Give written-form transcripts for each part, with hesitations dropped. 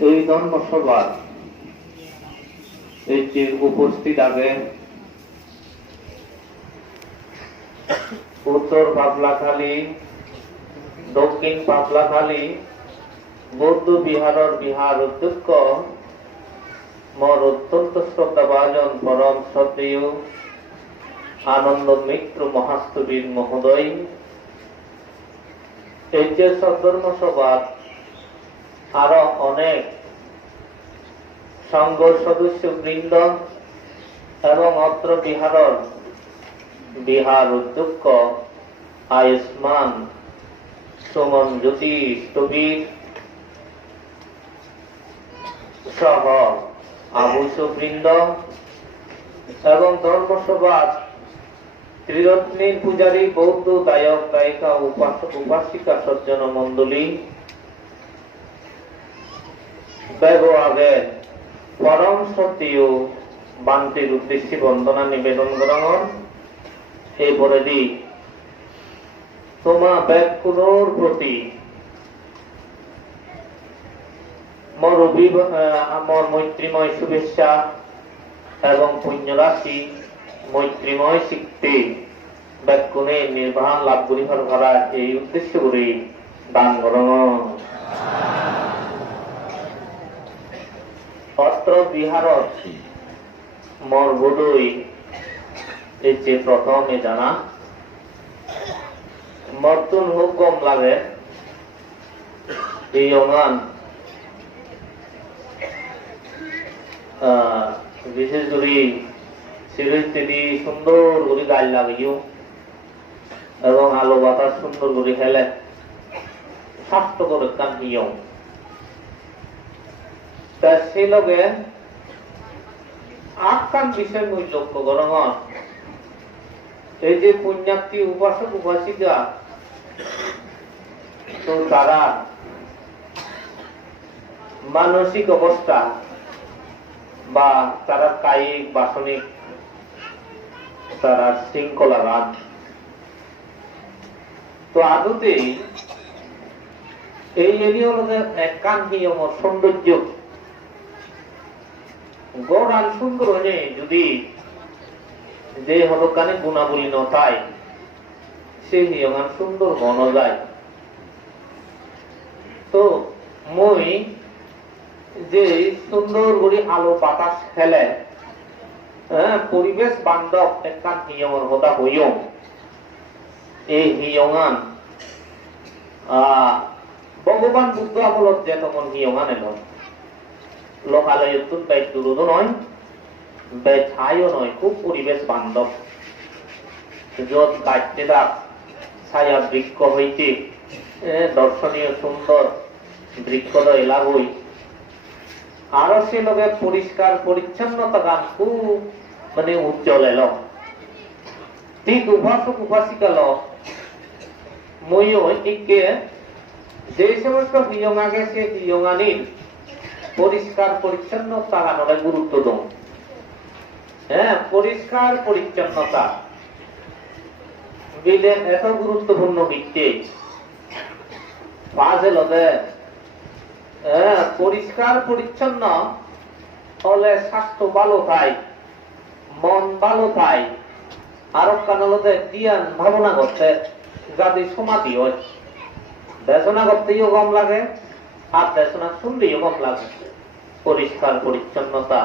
এই ধর্মসভার এই যে উপস্থিত আছে উত্তর পাবলাখালী, দক্ষিণ পাবলাখালী বৌদ্ধ বিহারের বিহার অধ্যক্ষ মোর অত্যন্ত শ্রদ্ধাভাজন পরম শ্রদ্ধেয় আনন্দ মিত্র মহাস্তবীর মহোদয়, এই যে সদ্ধর্মসভার আরো অনেক সংঘ সদস্য বৃন্দ এবং অত্র বিহারের বিহার অধ্যক্ষ আয়ুষ্মান সুমন জ্যোতি স্থবির সহ আবুষবৃন্দ এবং ধর্মসভার ত্রিরত্নীর পূজারী বৌদ্ধ গায়ক গায়িকা উপাসক উপাসিকা সজ্জন মন্ডলী ব্যবহারে পরম সত্যিও বান্তির উদ্দেশ্যে বন্দনা নিবেদন গ্রহণ এরপরে দি তোমা ব্যাকুলোর প্রতি আমার মৈত্রীময় শুভেচ্ছা এবং পুণ্যরাশি মৈত্রীময় শিখতে ব্যাকুণে নির্বাণ লাভ করিবার করা এই উদ্দেশ্য করে দান গ্রহণ। অত্র বিহারত মোর বোধই এই যে প্রথমে জানা মর্তুন হোক কম লাগে এই অঙ্গান বিশেষ করে সিরিজ সুন্দর করে গাছ লাগিও এবং আলো বাতাস সুন্দর করে খেলে স্বাস্থ্যকর একটা নিয়ম। তা সেই লগে আটকান বিষয় মই লক্ষ্য করম এই যে পুণ্যার্থী উপাসক উপাসিকা তো তারা মানসিক অবস্থা বা তারা কায়িক বাসনিক তারা শৃঙ্খলা রান তো আদতে এই এরিয়ার একান নিয়ম সৌন্দর্য গড়ান সুন্দর হয়ে যদি যে হলো কানে গুণাবলী নথায় সেই নিয়মান সুন্দর বন যায়। তো মই যে সুন্দর করে আলো বাতাস খেলে পরিবেশ বান্ধব একটা নিয়মের কথা হইও এই নিয়মান ভগবান বুদ্ধ আমলত যে তখন নিয়মান এল লোকালয় ব্যয় দূরও নয় ব্যয় ছাইও নয়, খুব পরিবেশ বান্ধব যত কাটতে দাগ ছায়া বৃক্ষ হইতে দর্শনীয় সুন্দর বৃক্ষদয় এলাগই আরো সে লোকে পরিষ্কার পরিচ্ছন্নতা গান খুব মানে উজ্জ্বল এল ঠিক উপাসক উপাসিকা ল মইও ঠিককে যে সমস্ত হিয়ঙা গেছে হিয়ঙানির পরিষ্কার পরিচ্ছন্নতা গানরে গুরুত্ব দম। হ্যাঁ, পরিষ্কার পরিচ্ছন্নতা বিলে এত গুরুত্বপূর্ণ দিককে পাঁচ লদে পরিষ্কার পরিচ্ছন্ন হলে স্বাস্থ্য ভালো থাকে, মন ভালো থাকে, আরো কানলতে জ্ঞান ভাবনা করতে যাদের সমাধি হয় দেশনা করতেও কম লাগে আর দেশনা শুনলেও কম লাগে। পরিষ্কার পরিচ্ছন্নতা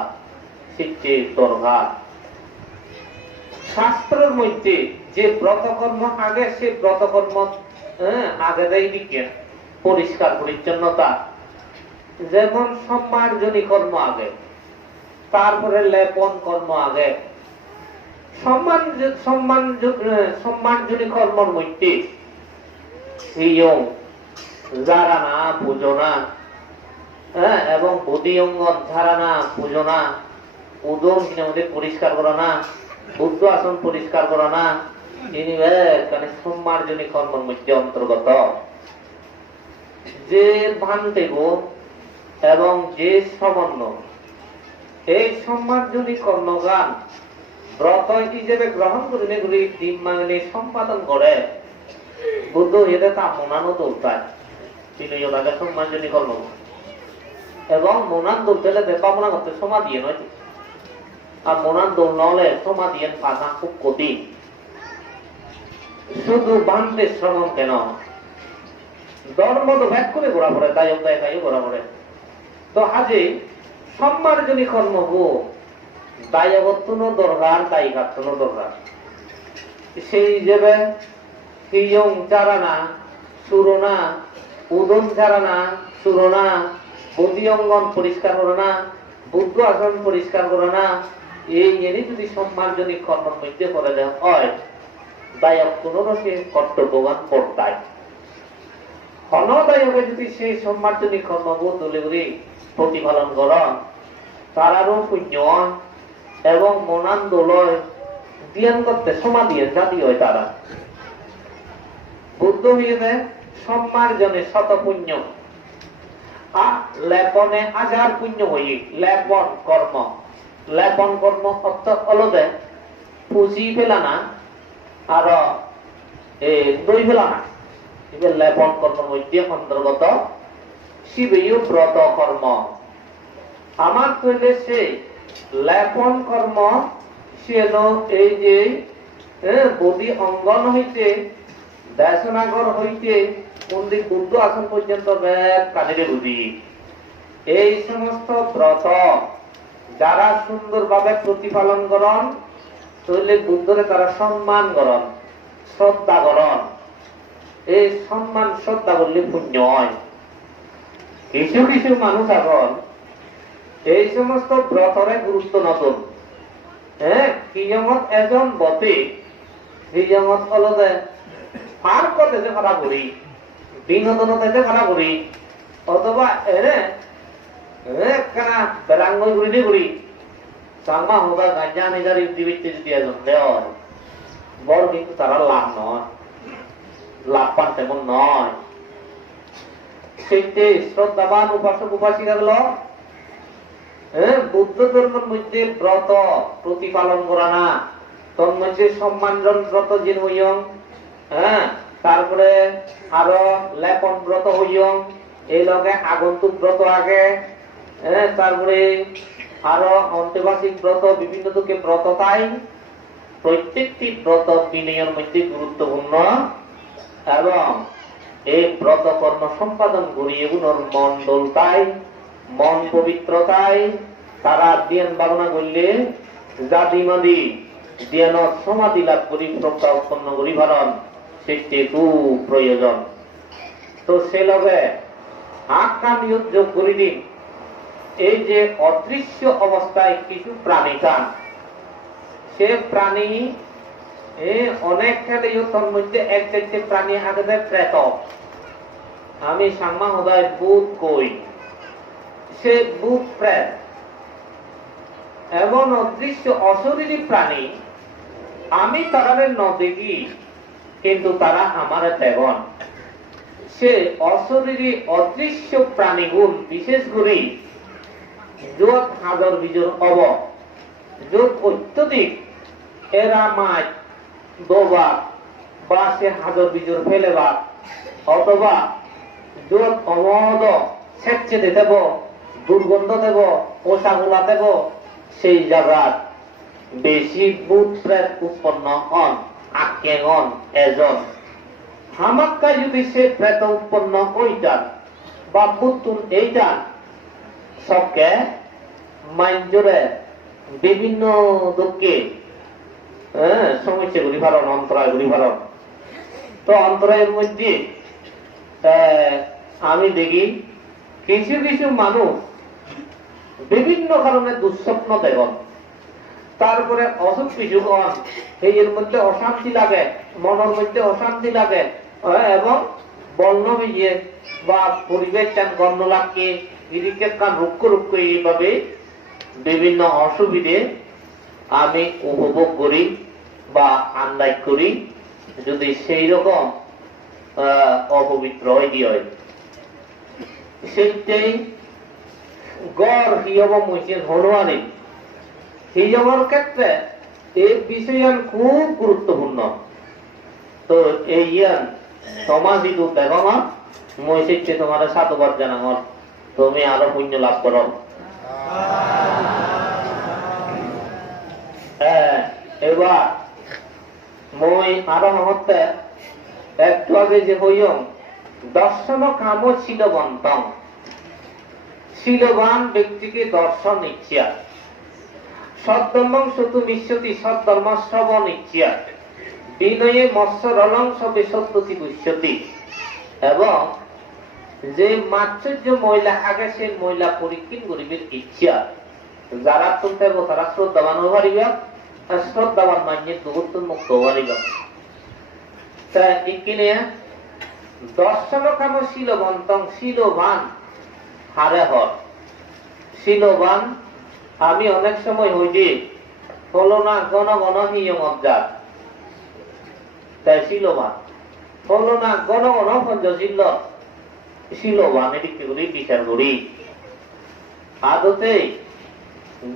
শিখছে দরকার। শাস্ত্রের মধ্যে যে ব্রতকর্ম আগে সে ব্রতকর্ম আগে দেয় বিজ্ঞান পরিষ্কার পরিচ্ছন্নতা, যেমন সম্মার্জনী কর্ম আগে, তারপরে লেপন কর্ম আগে। সম্মানজনী কর্মের মধ্যে জারানা পূজনা এবং বুদ্ধি অঙ্গন ধারণা পূজনা, উদম পরিষ্কার করা না, বুদ্ধ আসন পরিষ্কার করা না, সম্মার্জনী কর্মের মধ্যে অন্তর্গত। যে ভান দেব এবং যে সমন্বয় এই সম্মার্জনী কর্মগান ব্রত হিসেবে গ্রহণ করে এগুলি দিন মানে সম্পাদন করে বুদ্ধ এদের তা মনানো দৌড়ায় তিনি ওনাকে সম্মার্জনী কর্ম এবং মনান দৌল তেলে বামনা করতে সমা দিয়ে নয় আর মনান দৌল নলে সমা দিয়ে পানা খুব কঠিন শুধু বান্ধে শ্রবণ কেন ধর্ম তো ভেদ করে ঘোরা পড়ে তাই ঘোরা পড়ে তো হাজে সম্মার্জনী কর্মগো দায়বত্তন দরকার দায়ী কাটন দরকার সেই হিসেবে হিয়ং চারানা সুরনা উদন চারানা সুরনা বদি অঙ্গন পরিষ্কার করো না বুদ্ধ আসন পরিষ্কার করো না এই এনে যদি সম্মার্জনী কর্মের মধ্যে করে দেওয়া হয় দায়ক কোন সে কর্তব্যবান কর্তায় হনদায়কে যদি সেই সম্মার্জনী কর্মবোধ তুলে প্রতিপালন কর তারারও পুণ্য এবং মনান্দোলয় ধ্যান করতে সমাধি জাতি হয় তারা বুদ্ধ হইবে সম্মার্জনে শত পুণ্য লেপনে হাজার পুণ্য হই লেপন কর্ম অর্থ অলদে পুঁজি ফেলা না আর দই ফেলা না লেপন কর্মের মধ্যে অন্তর্গত শিবেয় ব্রত কর্ম আমার তৈলে সে লেপন কর্ম সে এই যে বদি অঙ্গন হইতে দেশনাগর হইতে মন্দির বুদ্ধ আসন পর্যন্ত কাজে বুঝি এই সমস্ত ব্রত যারা সুন্দরভাবে প্রতিপালন করেন তাহলে বুদ্ধরে তারা সম্মান করেন শ্রদ্ধা করেন এই সম্মান শ্রদ্ধা করলে পুণ্য হয় কিছু কিছু মানুষ এখন এই সমস্ত ব্রতরে গুরুত্ব নতুন কিয়মত এজন বতে কিয়মত অলদে পার করতে কথা করি বিনোদনতে কথা করি অথবা এনে কেনা বেলাঙ্গল ঘুরি করি সামা হোক গাঞ্জা নিজার ইউটিউবে যদি এজন দেয় বড় কিন্তু তারা লাভ নয় লাভ পান তেমন নয় সেইতে শ্রদ্ধাবান উপাসক উপাসিকা গুলো বুদ্ধ ধর্মের মধ্যে ব্রত প্রতিপালন করা না তোর মধ্যে সম্মানজন ব্রত যে হইয়ং তারপরে আরো লেপন ব্রত হইয়ং এই লগে আগন্তুক ব্রত আগে তারপরে আরো অন্তেবাসিক ব্রত বিভিন্ন দুঃখে ব্রত তাই প্রত্যেকটি ব্রত বিনয়ের মধ্যে গুরুত্বপূর্ণ এবং এই ব্রত কর্ম সম্পাদন করি এগুলোর মন দোলতাই মন পবিত্রতাই তারা ধ্যান ভাবনা করলে জাতি মাদি ধ্যান সমাধি লাভ করি প্রজ্ঞা উৎপন্ন করি ভারণ সেটি খুব প্রয়োজন তো সে লবে আখ্যান যোগ করি দিন এই যে অদৃশ্য অবস্থায় কিছু প্রাণী কান সে প্রাণী অনেক খেলে তোর মধ্যে এক চারটে প্রাণী আগে প্রেত আমি সাম্মা হদায় বুধ কই সে বুধ প্রেত এমন অদৃশ্য অশরীরী প্রাণী আমি তারা ন দেখি কিন্তু তারা আমার দেবন সে অশরীরী অদৃশ্য প্রাণীগুণ বিশেষ করে যত হাজার বিজোর অব যত অত্যধিক এরা মাছ দোবা বা সে হাজার বিজোর ফেলেবা অথবা যত অমদ স্বেচ্ছে দেব দুর্গন্ধ দেব পোষাগুলা দেব সেই জায়গার বেশি বুধ প্রেত উৎপন্ন হন আকে হন এজন হামাক্কা যদি সে প্রেত উৎপন্ন হইতান বা বুতুন এইটান সবকে মাইজরে বিভিন্ন দুঃখে সমস্যা গুলি ভারণ অন্তরায় গুলি ভারণ তো অন্তরায়ের মধ্যে আমি দেখি কিছু কিছু মানুষ বিভিন্ন কারণে দুঃস্বপ্ন দেখন তারপরে অসুখ বিসুখ হন এর মধ্যে অশান্তি লাগে মনের মধ্যে অশান্তি লাগে এবং বর্ণ বিজে বা পরিবেশ চান গন্ধ লাগে নিরিকের কান রুক্ষ এইভাবে বিভিন্ন অসুবিধে আমি উপভোগ করি বা আন্দাজ করি যদি সেই রকম অপবিত্র হয় সেইটাই গড় হিয়ব মহিষে ধনুয়ানি হিয়বর ক্ষেত্রে এই বিষয়ান খুব গুরুত্বপূর্ণ তো এই ইয়ান সমাজিক দেখো মহিষের তোমার সাতবার জানাঙর তুমি আরো পুণ্য লাভ করো। এবার মই আরো মুহূর্তে একটু আগে যে হইয়ং দর্শন কাম শীলবন্তং, শীলবান ব্যক্তিকে দর্শন ইচ্ছা, সদ্ধর্মং সতু মিষ্যতি, সদ্ধর্ম শ্রবণ ইচ্ছা, বিনয়ে মৎসরলং সবে সত্যতি পুষ্যতি। এবং যে মাচ্ছর্য মহিলা আগে সে মহিলা পরীক্ষণ করিবের ইচ্ছা, যারা শুনতে তারা শ্রদ্ধাবান হওয়া পারিবে, আর শ্রদ্ধাবান মান্য দুর্ত মুক্ত হওয়া পারিবে। এখানে দর্শন কাম শীলবন্তং, শীলবান হারে হর। শীলবান আমি অনেক সময় হইছি হলো না গণ গণ নিয়ম অবজার, তাই শীলবান হলো না গণ গণ পঞ্চশীল শীলবান এদিকে করি বিচার করি। আদতে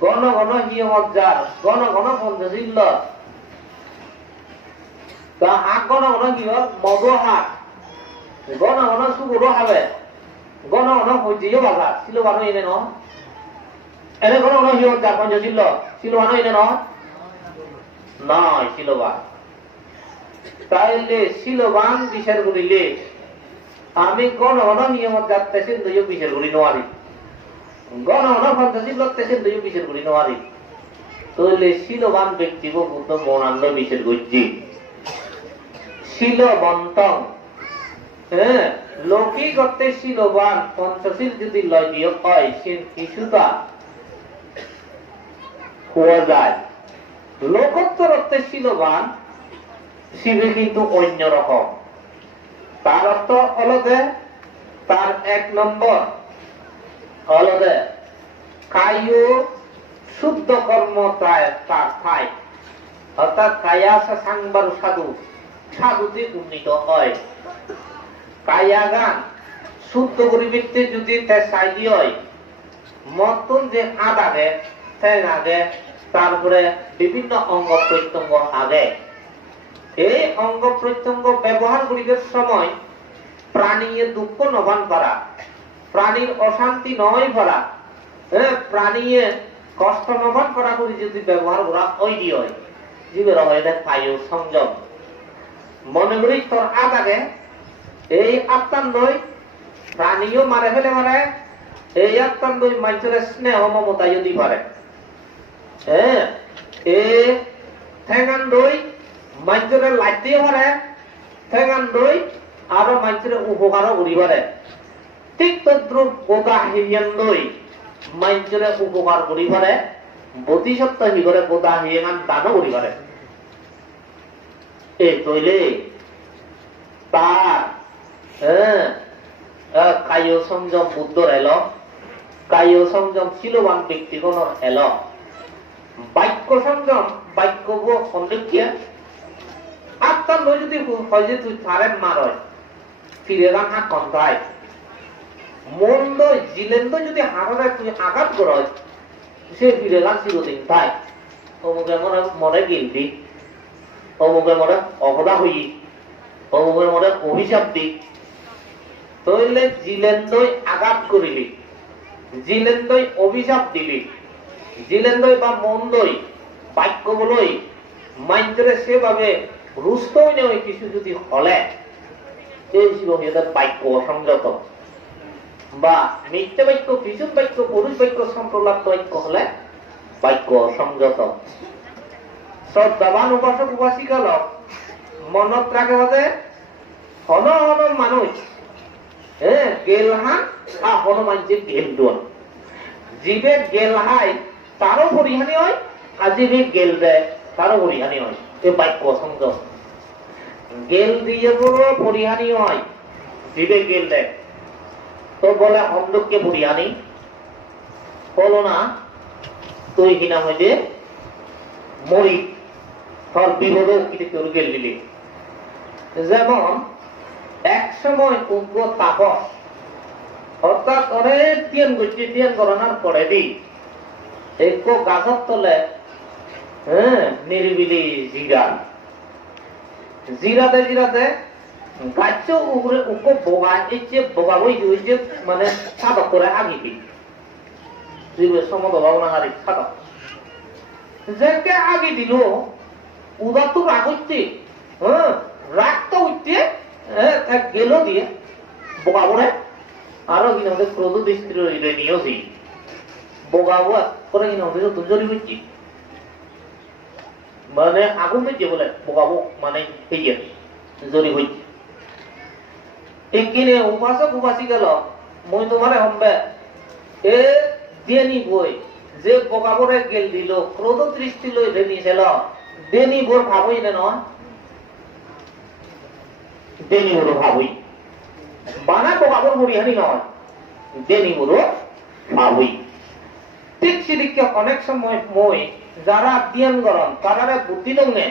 গণ গণ নিয়ম অবজার, গণ গণ পঞ্চশীল হাত গণ গণ কি হল মদ হাত গণ গণ সুগরো হবে, গণ গণ হইতেও বাজার শীলবান এনে ন এনে গণ গণ হিয় যার পঞ্চশীল শীলবান এনে নয় শীলবান। তাইলে শীলবান বিচার করিলে আমি গণ গণ নিয়ম যাতে সিন্ধুও বিচার করি নোয়ারি, গণ গণ পঞ্চশীল সিন্ধুও বিচার করি নোয়ারি। তাইলে শীলবান ব্যক্তিকে বুদ্ধ মনান্দ বিচার করছি। শীলবন্তং লৌকিকতে শীলবান পঞ্চশীল যদি লয় দিয়ে হয় সে কিছুটা হওয়া যায়। লোকোত্তরত্বে শীলবান শিবে কিন্তু অন্য রকম। তার অর্থ হলো যে তার এক নম্বর হলো যে কায় শুদ্ধ কর্ম তার ঠাই, অর্থাৎ কায়াসা সাংবার সাধু, সাধুতে উন্নীত হয়। কায়াগান শুদ্ধ পরিবৃত্তি যদি চাইলি হয় মতন যে হাত আগে ঠ্যাং আগে, তারপরে বিভিন্ন অঙ্গ প্রত্যঙ্গ আগে। এই অঙ্গ প্রত্যঙ্গ ব্যবহার করিবার সময় প্রাণীর দুঃখ নবান করা, প্রাণীর অশান্তি নয় ভরা, প্রাণীর কষ্ট নবান করা করে যদি ব্যবহার করা ওই দিয়ে হয় জীবের হয় কায় সংযম। মনে করি তোর আগ আগে এই আত্মার নই প্রাণীও মারে ফেলে মারে, এই আত্মার নই মানুষের স্নেহ মমতা যদি পারে, এই ঠেঙান দই মানুষের লাইতেও পারে, ঠেঙান দই আরো মানুষের উপকারও করি পারে। ঠিক তদ্রুপ গোদা হিয়ান দই মানুষের উপকার করি পারে, বোধিসত্ত্ব হি করে গোদা হিয়ান দানও করি পারে। এই তৈলে তার কায় সংযম বুদ্ধর এলো, কায় সংযম শীলবান ব্যক্তিগণ এলো। বাক্য সংযম বাক্য অনেক আত্মার নয় যদি হয় যে তুই তারে মারয় ফিরে গান হাত কন্ধায় মন্দ জিলেন্দ যদি হাতে তুই আঘাত করয় সে ফিরে গান চিরদিন থাই। অমুকে মনে মনে গিলবি, অমুকে মনে অপদা হই, অমুকের মনে অভিশাপ দি। তইলে জিলেন্দই আঘাত করিলি, জিলেন্দই অভিশাপ দিলি, জিলেন্দই বা মন্দই বাক্য বলই মাইন্দ্রে সেভাবে রুষ্ট নয় কিছু যদি হলে এই ছিল বাক্য অসংযত বা মিথ্যা বাক্য, কিছু বাক্য, পুরুষ বাক্য, সম্প্রলাপ্ত বাক্য হলে বাক্য অসংযত। শ্রদ্ধাবান উপাসক উপাসিকা লোক মনত রাখে বাদে হন হন মানুষ গেলহান আর হন মানুষের গেল দোন, জীবে গেল হাই তারও পরিহানি হয়, আর জীবে গেল দেয় তারও পরিহানি হয়। এই বাক্য অসংযত। গেল দিয়ে বলো পরিহানি হয়, জীবে গেল দেয় তো বলে অন্ধকে পরিহানি হলো না, তুই কিনা হইতে মরি তোর বিপদে কেউ গেল দিলি। যেমন এক সময় উগ্র তাপস অর্থাৎ অনেক তিয়ান করছি, তিয়ান করানোর পরে দি এক গাছের তলে নিরিবিলি জিরা, জিরাতে জিরাতে গাছ উপরে উপ বোগা এই যে বোগা বই যে মানে সাদক করে আগিবি জীবের সমদ ভাবনা হারি সাদক যেকে আগে দিল উদা তো রাগ হচ্ছে রাগ তো উঠছে গেল দিয়ে বোগা বলে আরো কিনা আমাদের ক্রোধ দৃষ্টি নিয়েছি বোগা বোয়া করে কিনা আমাদের নতুন জরি হচ্ছে মানে আগুন হচ্ছে বলে বোগাবো মানে এই জরি হচ্ছে একিনে উপাসক উপাসী গেল মই তোমারে হম্বে এ দেনি বই যে বোগাবরে গেল দিল ক্রোধ দৃষ্টি লই রেনিছিল দেনি বোর ভাবই না নয় দেনি বোর ভাবই বানা বোগাবর মরিহানি নয় দেনি বোর ভাবই ঠিক সেদিকে অনেক সময় মই যারা ধ্যান করেন তারা বুদ্ধি দঙ্গে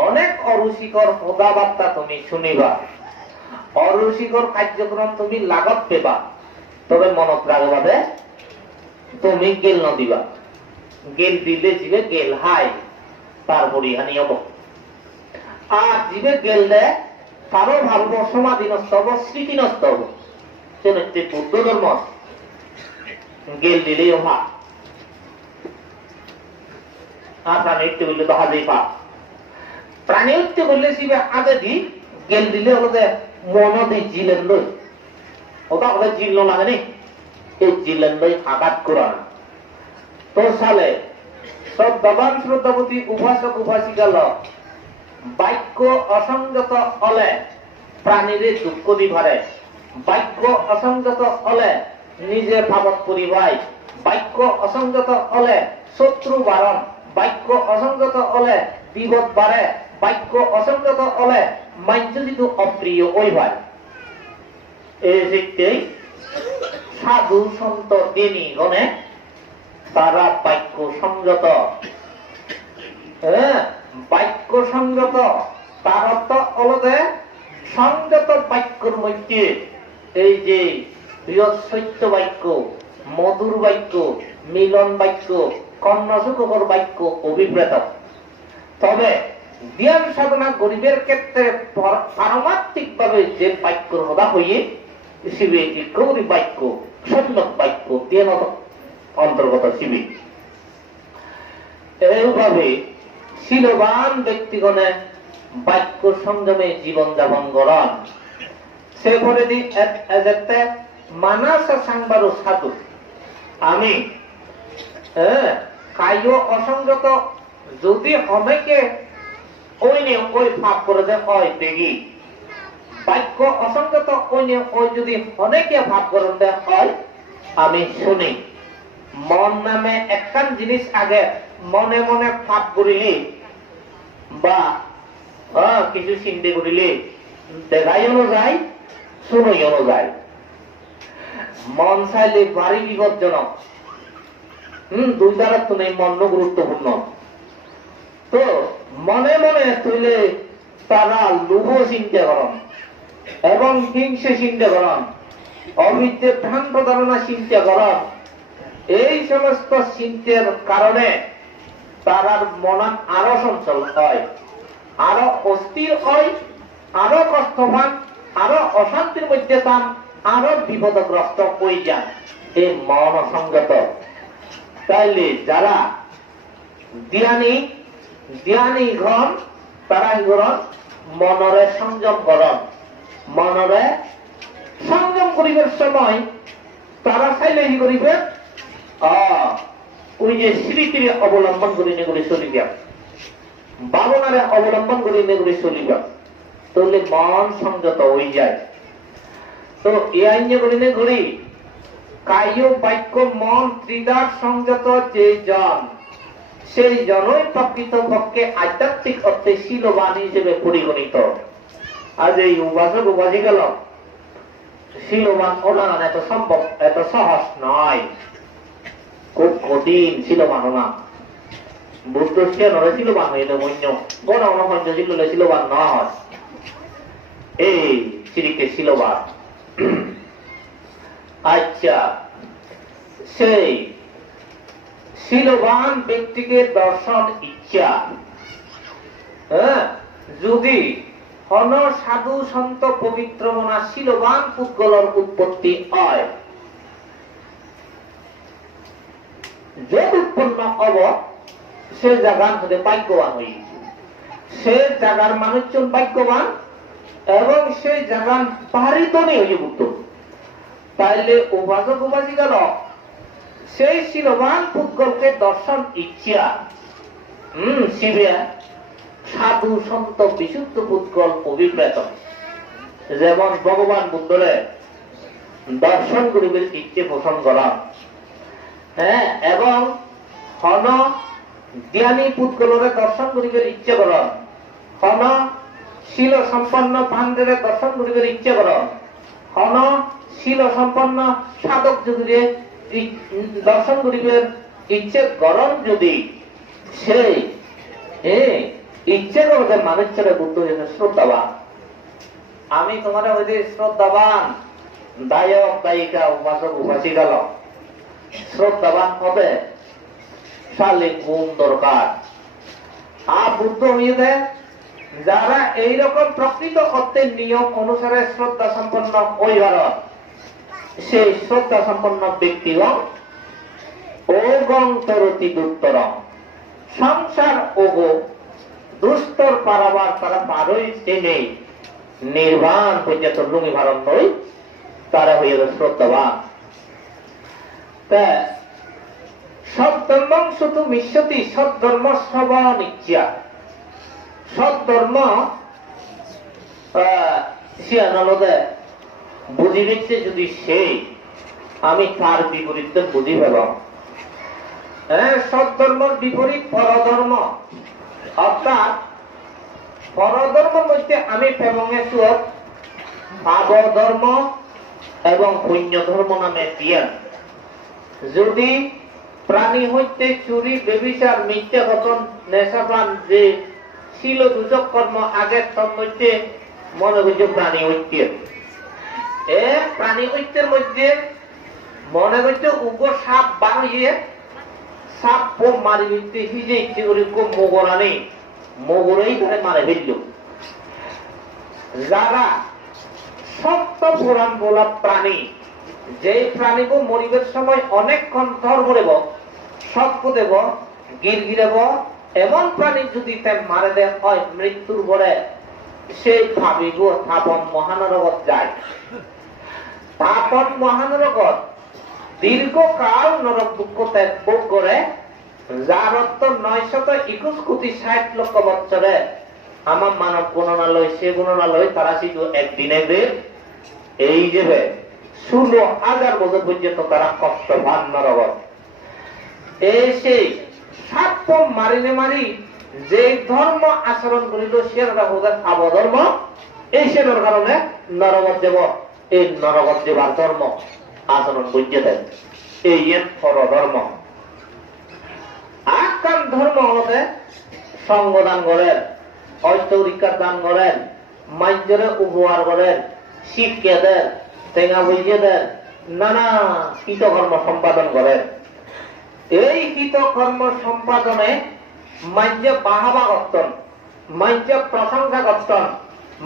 অনেক অরুচিকর কথাবার্তা তুমি শুনিবা অরুচিকর কার্যক্রম তুমি লাগত পেবা তবে মনত রাখবা দে তুমি গেল নদিবা গেল দিলে জিবে গেল হাই তার পরিহানি হব আর জিবে গেল দে তারও ভাবব সমাধি নষ্ট হব স্মৃতি নষ্ট হব সে হচ্ছে বুদ্ধ ধর্ম গেল দিলেই অভাব আর প্রাণী উঠতে বললে তো হাজেই পা প্রাণী উঠতে বললে শিবে আগে দি গেল দিলে হলো যে মন দি জিলেন লই ওটা ওদের জিল লাগেনি এই জিলেন লই আঘাত করা তো সালে সব দবান শ্রদ্ধাপতি উপাসক উপাসিকাল বাক্য অসংগত হলে প্রাণীর দুঃখ দিভারে বাক্য অসংগত হলে নিজে ভাবত পরিবাই বাক্য অসংগত হলে শত্রু বারণ বাক্য অসংগত হলে বিপদ বাড়ে বাক্য অসংগত হলে মাঞ্চলিত অপ্রিয় ওই ভাই এই শিখতেই সাধু সন্ত দিনী গণে তারা বাক্য সংযত বাক্য সংযত তার অর্থ হলদে সংযত বাক্যর মধ্যে এই যে প্রিয় সত্য বাক্য মধুর বাক্য মিলন বাক্য কর্ণসুখকর বাক্য অভিপ্রেত তবে ধ্যান সাধনা গরিবের ক্ষেত্রে পারমাত্মিক ভাবে যে বাক্যর হদা হইয়ে শিবে একটি গৌরী বাক্য সন্ন্যত বাক্য ধ্যান অন্তর্গত শিবে এইভাবে শীলবান ব্যক্তিগণে বাক্য সংযমে জীবন যাপন করেন সে করে দি এজেতে মানাস সাংবারু সাধু আমি কায়ো অসংগত যদি অনেকে ওই নিয়ে ওই ভাব করে দেয় হয় দেখি বাক্য অসংগত ওই নিয়ে ওই যদি অনেকে ভাব করে দেয় হয় আমি শুনি মন নামে একখান জিনিস আগে মনে মনে ভাব করিলি বা কিছু চিন্তা করিলি দেখাইও যায় শুনইও যায় মন চাইলে ভারী বিপজ্জনক দুই দ্বারা তো নেই মন গুরুত্বপূর্ণ তো মনে মনে তুলে তারা লোভ চিন্তা করেন এবং হিংসে চিন্তা করেন অবিদ্যে ভ্রান্ত ধারণা চিন্তা করেন এই সমস্ত চিন্তার কারণে তারার মন আরো চঞ্চল হয় আরো অস্থির হয় আরো কষ্ট পান আরো অশান্তির মধ্যে পান আরো বিপদগ্রস্ত হয়ে যান এই মন সংগত তাইলে যারা জ্ঞানী ঘন তারা ঘন মনরে সংযম করন মনরে সংযম করিবার সময় তারা চাইলে কি করিবে ওই যে স্মৃতির অবলম্বন করে নেগুলি চলিবে ভাবনারে অবলম্বন করে নেগুলি চলিবে তাহলে মন সংযত হয়ে যায় তো এই আইন করে নেগুলি কায় বাক্য মন ত্রিদার সংযত যে জন সেই জনই প্রকৃত পক্ষে আধ্যাত্মিক অর্থে শীলবান হিসেবে পরিগণিত আজ এই উপাসক উপাসী গেল শীলবান ওলান এত সম্ভব এত সহজ নয় খুব কঠিন শীলবান না বুদ্ধ সে নরে শীলবান হইলে মন্য গণ অনপঞ্চ শীলবান না হয় এই শ্রীকে শীলবান আচ্ছা সেই শীলবান ব্যক্তিকে দর্শন ইচ্ছা যদি হন সাধু সন্ত পবিত্র মনা শীলবান পুদ্গলর উৎপত্তি হয়। যত উৎপন্ন হব সে জায়গার মধ্যে ভাগ্যবান হয়ে গেছে, সে জায়গার মানুষজন ভাগ্যবান এবং সেই জায়গার পারিতনে হয়ে বুদ্ধ। তাইলে উপাসক উপাসিকার সেই শীলবান পুদ্গলকে দর্শন ইচ্ছা শিবে সাধু সন্ত বিশুদ্ধ পুদ্গল অভিপ্রেত, যেমন ভগবান বুদ্ধরে দর্শন করিবের ইচ্ছে পোষণ করা, হ্যাঁ, এবং হন জ্ঞানী পুদ্গলরে দর্শন করিবের ইচ্ছে কর, হন শীল সম্পন্ন পাণ্ডের দর্শন করিবের ইচ্ছে কর, হন শীল সম্পন্ন সাধক যুগে দর্শন করিবের ইচ্ছে করন, যদি সেই ইচ্ছে করতে মানুষ ছেড়ে বুদ্ধ হয়েছে শ্রদ্ধাবান। আমি তোমার হইতে শ্রদ্ধাবান দায়ক দায়িকা উপাসক উপাসিকাল শ্রদ্ধাবান হবে, শালীন গুণ দরকার। আর বুদ্ধ হইতে যারা এইরকম প্রকৃত অর্থের নিয়ম অনুসারে শ্রদ্ধা সম্পন্ন হইবার, সেই শ্রদ্ধা সম্পন্ন ব্যক্তিগণ ওগং তরতি দুত্তরম, সংসার ওগো দুস্তর পারাবার তারা পারই নেই, নির্বাণ পর্যন্ত লুঙ্গি ভারণ নই, তারা হয়ে গেল শ্রদ্ধাবান। সদ্ধর্ম শুধু মিশ্যতি, সদ্ধর্ম শ্রবণ ইচ্ছা, সদ্ধর্ম বুঝি দিচ্ছে যদি সেই আমি তার বিপরীতে বুঝি পেলাম। সদ্ধর্মের বিপরীত পরধর্ম, অর্থাৎ পরধর্মের মধ্যে আমি পেবঙে সুখ পাব ধর্ম এবং পুণ্য ধর্ম নামে দিয়া। যদি প্রাণী হইতে চুরি বেবিচার মিথ্যা কথন নেশাপান যে ছিল দুচক কর্ম আগের মধ্যে মনে করছে প্রাণী ঐক্য, প্রাণী ঐক্যের মধ্যে মনে করছে উগ্র সাপ বানিয়ে সাপ পোম মারি দিতে হিজে ইচ্ছে করে খুব মোগরা নেই, মোগরেই তারা মারে ফেলল। যারা সপ্ত পুরাণ বলা প্রাণী, যে প্রাণীকে মরিবের সময় অনেকক্ষণ ধর্ম দেব, সত্য দেব, গিরগিরেব, এমন প্রাণী যদি মারে দেয় হয় মৃত্যুর পরে সেই ভাবিব থাপন মহানরগত যায়। থাপন মহানরগত দীর্ঘকাল নরক দুঃখ ত্যাগ ভোগ করে, যার অর্থ 921,60,00,000 বছরে আমার মানব গণনালয় সে গণনালয় তারা শুধু একদিনে এই যে 16,000 বছর পর্যন্ত তারা কষ্ট পান নরগত। এই সেই সাপ মারিনে মারি যে ধর্ম আচরণ করিল সেটা হোক আবধর্ম, এই সেটার কারণে নরগত দেব এই নরগত দেবার ধর্ম আচরণ বুঝে দেয়, এই পরধর্ম। আকাম ধর্ম হতে সঙ্গদান করেন, ঐশ্বরিকার দান করেন, মাঞ্জরে উপহার করেন, শিক্ষা দেন, টেঙা বুঝিয়ে দেন, নানা কৃতকর্ম সম্পাদন করেন। এই কৃতকর্ম সম্পাদনে মাঞ্জ বাহাবা করতেন, মাঞ্জ প্রশংসা করতেন,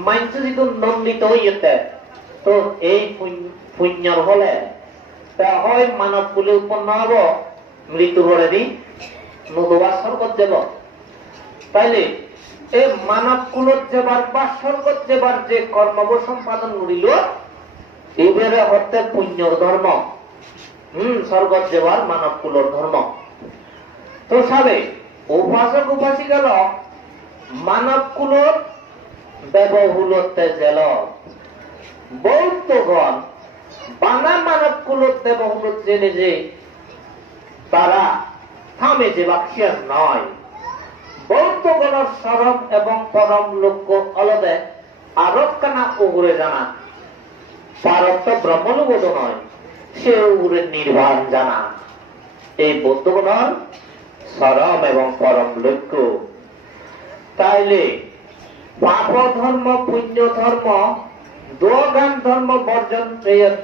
মাঞ্জ যেহেতু নন্দিত হইতে, তো এই পুণ্যর ফলে হয় মানব কুলে উৎপন্ন হব, মৃত্যু করে দিই নতুবা স্বর্গত যাব। তাইলে এই মানব কুলত যাবার বা স্বর্গত যাবার যে কর্মব সম্পাদন করিল, এবারে হতে পুণ্যর ধর্ম, স্বর্গত যাবার মানব কুলর ধর্ম। তো সাবে উপাসক উপাসিকাল মানব কুলর দেবহুলতে জেল, বৌদ্ধগণ বানা মানব কুলত দেবহুলত জেনে যে তারা থামে যে বাক্য নয়। বৌদ্ধগণের সরম এবং পরম লক্ষ্য অলদে আরকানা উগরে জানা, পারত্ব ব্রহ্মনুবোধ নয়, সে উগরে নির্বাণ জানা। এই বৌদ্ধগণের সরম এবং পরম লক্ষ্য। তাইলে পাপ ধর্ম পুণ্য ধর্ম দোগান ধর্ম বর্জন,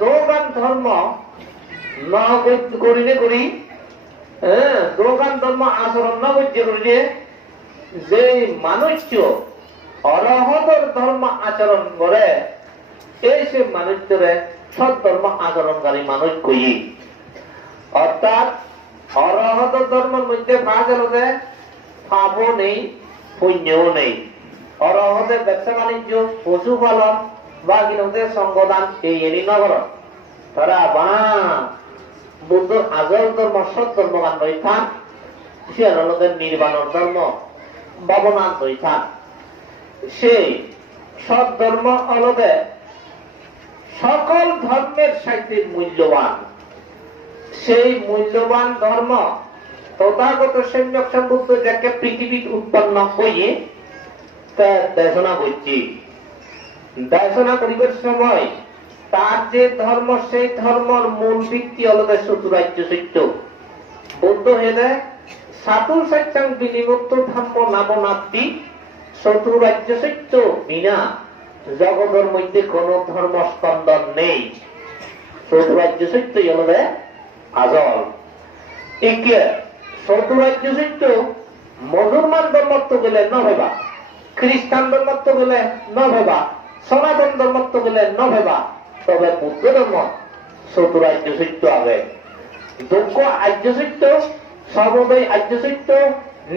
দোগান ধর্ম ন করিলে করি, দোগান ধর্ম আচরণ ন করছে করিলে যে মানুষ অরহতর ধর্ম আচরণ করে এই সে মানুষরে সৎ ধর্ম আচরণকারী মানুষ কই। অর্থাৎ অরহত ধর্মের মধ্যে ভাগ হল যে পাপও নেই পুণ্যও নেই। অরহতের ব্যবসা বাণিজ্য পশুপালন বা কিনতে সঙ্গদান এই এনি নগর তারা বা বুদ্ধ আজল ধর্ম সৎ ধর্মগান রইথান সে হলদের নির্বাণর ধর্ম ভাবনান রইথান। সেই সৎ ধর্ম হলদে সকল ধর্মের সাথে মূল্যবান। সেই মূল্যবান ধর্ম তথাগত সম্যক সম্বুদ্ধ যাকে পৃথিবীর উৎপন্ন হয়ে তা দেশনা করছি। দেশনা করিবার সময় তার যে ধর্ম সেই ধর্মর মূল ভিত্তি হল চতুরাজ্য সত্য। বৌদ্ধ হেলে সাধু সত্যাং বিনিমুক্ত ধর্ম নামনাপ্তি চতুরাজ্য সত্য বিনা জগতের মধ্যে কোন ধর্ম স্পন্দন নেই। চতুরাজ্য সত্যই হল আজল। একে চতুরাজ্য সত্য মুসলমান ধর্মত্ব গেলে ন ভেবা, খ্রিস্টান ধর্মত্ব গেলে ন ভেবা, সনাতন ধর্মত্ব গেলে ন ভেবা, তবে বুদ্ধ ধর্ম চতুরাজ্য সত্য আগে। দুঃখ আর্য সত্য, সর্বদয় আর্য সত্য,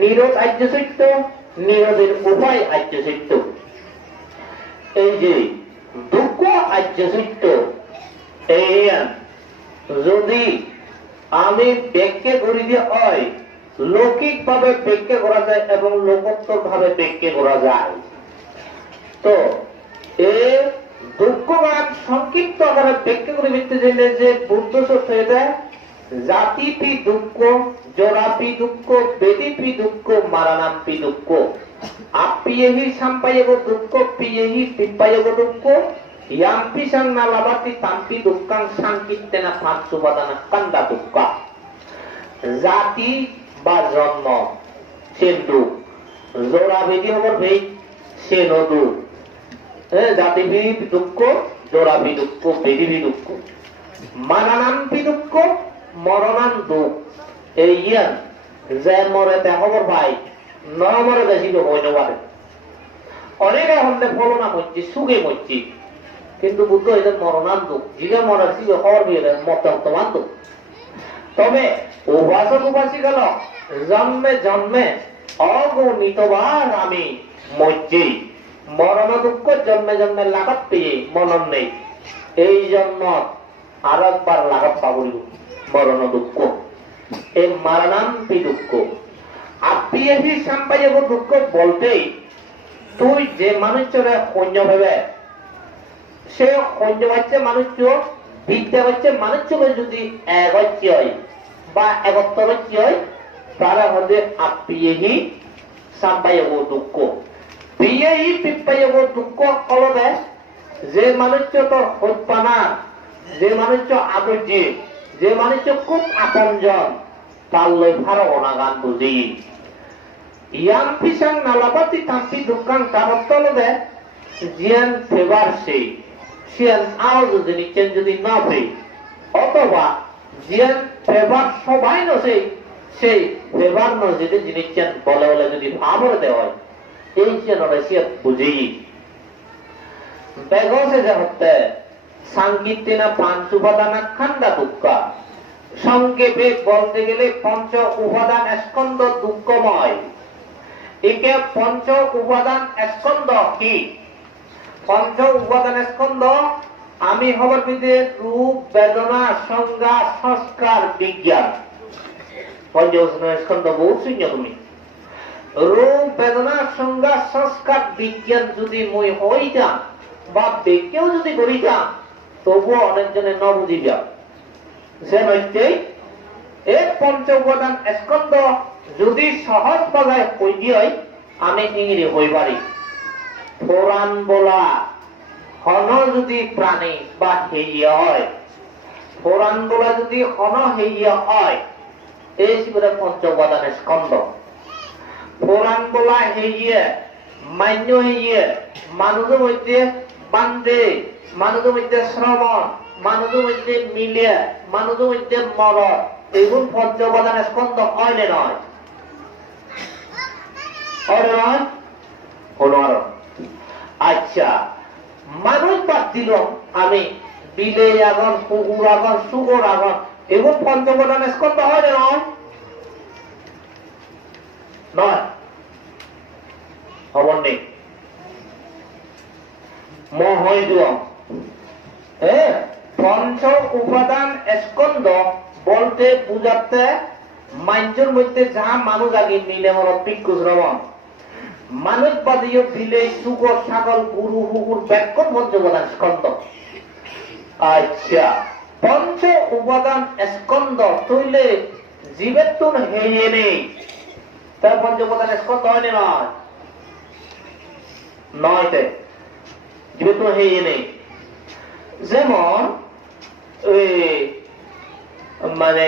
নিরোধ আর্য সত্য, নিরোধের উপায় আর্য সত্য। এই যে দুঃখ আর্য সত্য এই যদি আমি ব্যাখ্যা করি যে হয় লৌকিক ভাবে ব্যাখ্যা করা যায় এবং লোকোত্তর ভাবে ব্যাখ্যা করা যায়। তো এই দুঃখবাদ সংক্ষিপ্ত আকারে ব্যাখ্যা করে দিতে চাইলে যে বুদ্ধ সত্য এটা জাতিপি দুঃখ, জরাপি দুঃখ, বেদিপি দুঃখ, মারানাপি দুঃখ, আপিয়েহি সাম্পায়েব দুঃখ, পিয়েহি পিপায়েব দুঃখ, ইয়াম্পি সাং না লাভাতি তাম্পি দুঃখাং সাংকিত্তেনা পাঁচুপাদানা কান্দা দুঃখ। জাতি বা জন্ম সে দুঃখ, জোড়া বেদি হবর ভেই সে নদু, জাতিভি দুঃখ, জোড়াভি দুঃখ, বেদিভি দুঃখ, মারানাম্পি দুঃখ, মরণান দুঃখ। এই ইয়ান যে মরে তে খবর ভাই ন মরে বেশি হইতে পারে। অনেকে হলে ফলনা মরছি সুখে মরছি, কিন্তু বুদ্ধ এদের মরণান দুঃখ জিগে মরার শিবে খবর দিয়ে মর্তমান দুঃখ। তবে উপাসক উপাসী গেল জন্মে জন্মে অগণিতবার আমি মরছি, মরণ দুঃখ জন্মে জন্মে লাগাত পেয়ে মনন নেই। এই জন্ম আর একবার লাগাত পাবলিব মরণ দুঃখ, এই মারণাম্পি দুঃখ। আপিয়েহি সাম্পায়েব দুঃখ বলতেই তুই যে মানুষরে সৈন্য ভেবে সে সৈন্য বাচ্চা মানুষ বিদ্যা বাচ্চা মানুষকে যদি এক হচ্ছে হয় বা একত্র হচ্ছে হয় তারা হচ্ছে আপিয়েহি সাম্পায়েব দুঃখ। পিয়েহি পিপায়েব দুঃখ কলবে যে মানুষ তোর হত্যা, যে মানুষ আদর্যে, যে মানুষ খুব আপনজন তার লই ভালো অনাগান বুঝি। ইয়াম পিসাং নালাপাতি তাম্পি দুঃখাং তার তলবে জিয়ান ফেবার সেই সিয়ান আও যদি নিচ্ছেন যদি না পেয়ে অথবা জিয়ান ফেবার সবাই নসে সেই ফেবার ন যদি জিনিসছেন বলে বলে যদি ভাবরে দেওয়া হয় এই চেনরে সে বুঝেই বেগসে যে হতে সাংগীতিনা পাঁচ উপাদান খান্ডা দুঃখ। সংক্ষেপে বলতে গেলে পঞ্চ উপাদান স্কন্ধ দুঃখময়। একে পঞ্চ উপাদান স্কন্ধ কি? পঞ্চ উপাদান স্কন্ধ আমি হবার বিধে রূপ, বেদনা, সংজ্ঞা, সংস্কার, বিজ্ঞান। পঞ্চ স্কন্ধ বহু শূন্য তুমি রূপ, বেদনা, সংজ্ঞা, সংস্কার, বিজ্ঞান যদি মই হই যান বা ব্যাখ্যাও যদি করি যান তবুও অনেকজনে ন বুঝিবা। সে নইতে এই পঞ্চ উপাদান স্কন্ধ যদি সহজ বাজায় হই দিয়ে আমি ইংরে হই পারি। পুরাণ বলা হন যদি প্রাণী বা হেইয়া হয়, পুরাণ বলা যদি হন হেইয়া হয় এই শিবিরে পঞ্চ উপাদান স্কন্ধ। পুরাণ বলা হেইয়ে মান্য হইয়ে মানুষের মধ্যে বান্ধে, মানুষের মধ্যে শ্রবণ, মানুষের মধ্যে মিলে, মানুষের মধ্যে মরণ, এগুলো পঞ্চ উপাদান স্কন্ধ হয় না নয়? হলো আর আচ্ছা মানুষ বাদ দিল আমি বিলে আগুন কুকুর আগুন শুকর আগুন এগুলো পঞ্চপ্রধান স্কন্ধ হয় না নয় খবর নেই পঞ্চ উপাদান স্কন্ধ বলতে বুঝাতে মানুষের মধ্যে যা মানুষ আগে মিলে আমার পিকু শ্রবণ মানুষ বাদীয় বিলে শুকর ছাগল গুরু হুকুর ব্যাকরণ পঞ্চপ্রধান স্কন্ধ আচ্ছা পঞ্চ উপাদান স্কন্ধ তৈলে জীবের তো হেয়ে নেই তার পঞ্চপ্রধান স্কন্ধ হয় না নয় নয় জীবের তো হেয়ে নেই যেমন মানে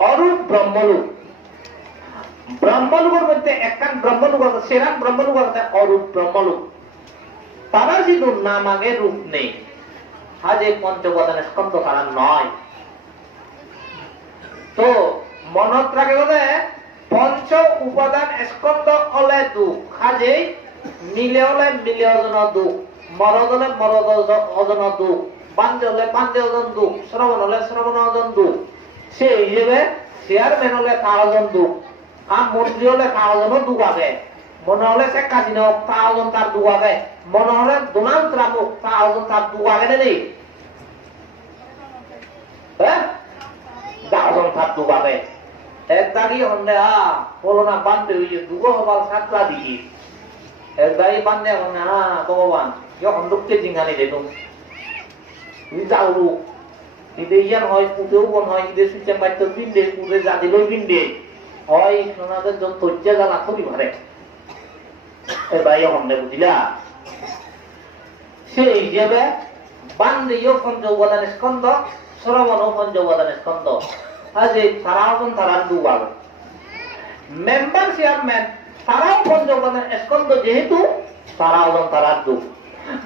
অরূপ ব্রহ্মলোক ব্রহ্মলোকের মধ্যে একখান ব্রহ্মলোক আছে সেরাম ব্রহ্মলোক আছে অরূপ ব্রহ্মলোক তারা যেহেতু নাম আগে রূপ নেই হাজে পঞ্চপ্রধান স্কন্ধ তারা নয় তো মনত রাখে বলে পঞ্চ উপাদান স্কন্ধ হলে দুঃখ হাজে মিলে হলে মিলে অজন দুঃখ মরদ হলে মরদ অজন দুঃখ পাঞ্জে হলে পাঞ্জে অজন দুঃখ শ্রবণ হলে শ্রবণ অজন দুঃখ সে হিসেবে চেয়ারম্যান হলে তার অজন দুঃখ আর মন্ত্রী হলে তার অজনও দুঃখ আগে মনে হলে শেখ হাসিনা হোক তার অজন তার দুঃখ আগে মনে হলে ডোনাল্ড ট্রাম্প হোক তার অজন তার দুঃখ আগে নেই হ্যাঁ অজন তার দুঃখ আগে এক দাঁড়িয়ে হলে বলো না বান্ধে হইছে দুঃখ হবার সাতলা দিকে এক দাঁড়িয়ে বান্ধে হলে ভগবান যখন লোককে জিঙ্গানি দেখুন যাওরু ইদে ইয়ান হয় পুতেও বন হয় ইদে সুইচান বাইত বিন্দে পুতে জাদিলই বিন্দে হয় সোনাদের যত তজ্জা জানা খুবই ভারে এর বাইরে হন্ডে বুঝিলা সেই হিসেবে বান্ধেয় পঞ্চ উপাদান স্কন্ধ শ্রবণও পঞ্চ উপাদান স্কন্ধ আজ তারা হন তারা দুবার মেম্বার চেয়ারম্যান তারাও পঞ্চ উপাদান স্কন্ধ যেহেতু তারা হন তারা দুঃখ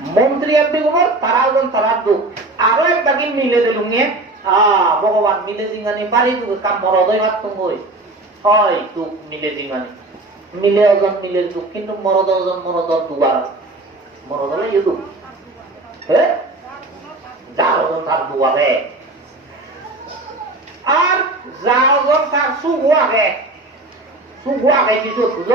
মন্ত্রী এমপি গুলোর তারা হন তারা দুঃখ আরো একটাকে মিলে দিলুঙে ভগবান মিলে জিঙ্গানি বাড়ি দুঃখ কাম মরদই ভাত তুমি হয় দুঃখ মিলে জিঙ্গানি মিলে ওজন মিলে দুঃখ কিন্তু মরদ ওজন মরদর দুবার মরদ হলে ইয়ে দুঃখ হ্যাঁ যার ওজন তার দুয়ারে আর যা ওজন তার সুখ আগে কিছু বুঝ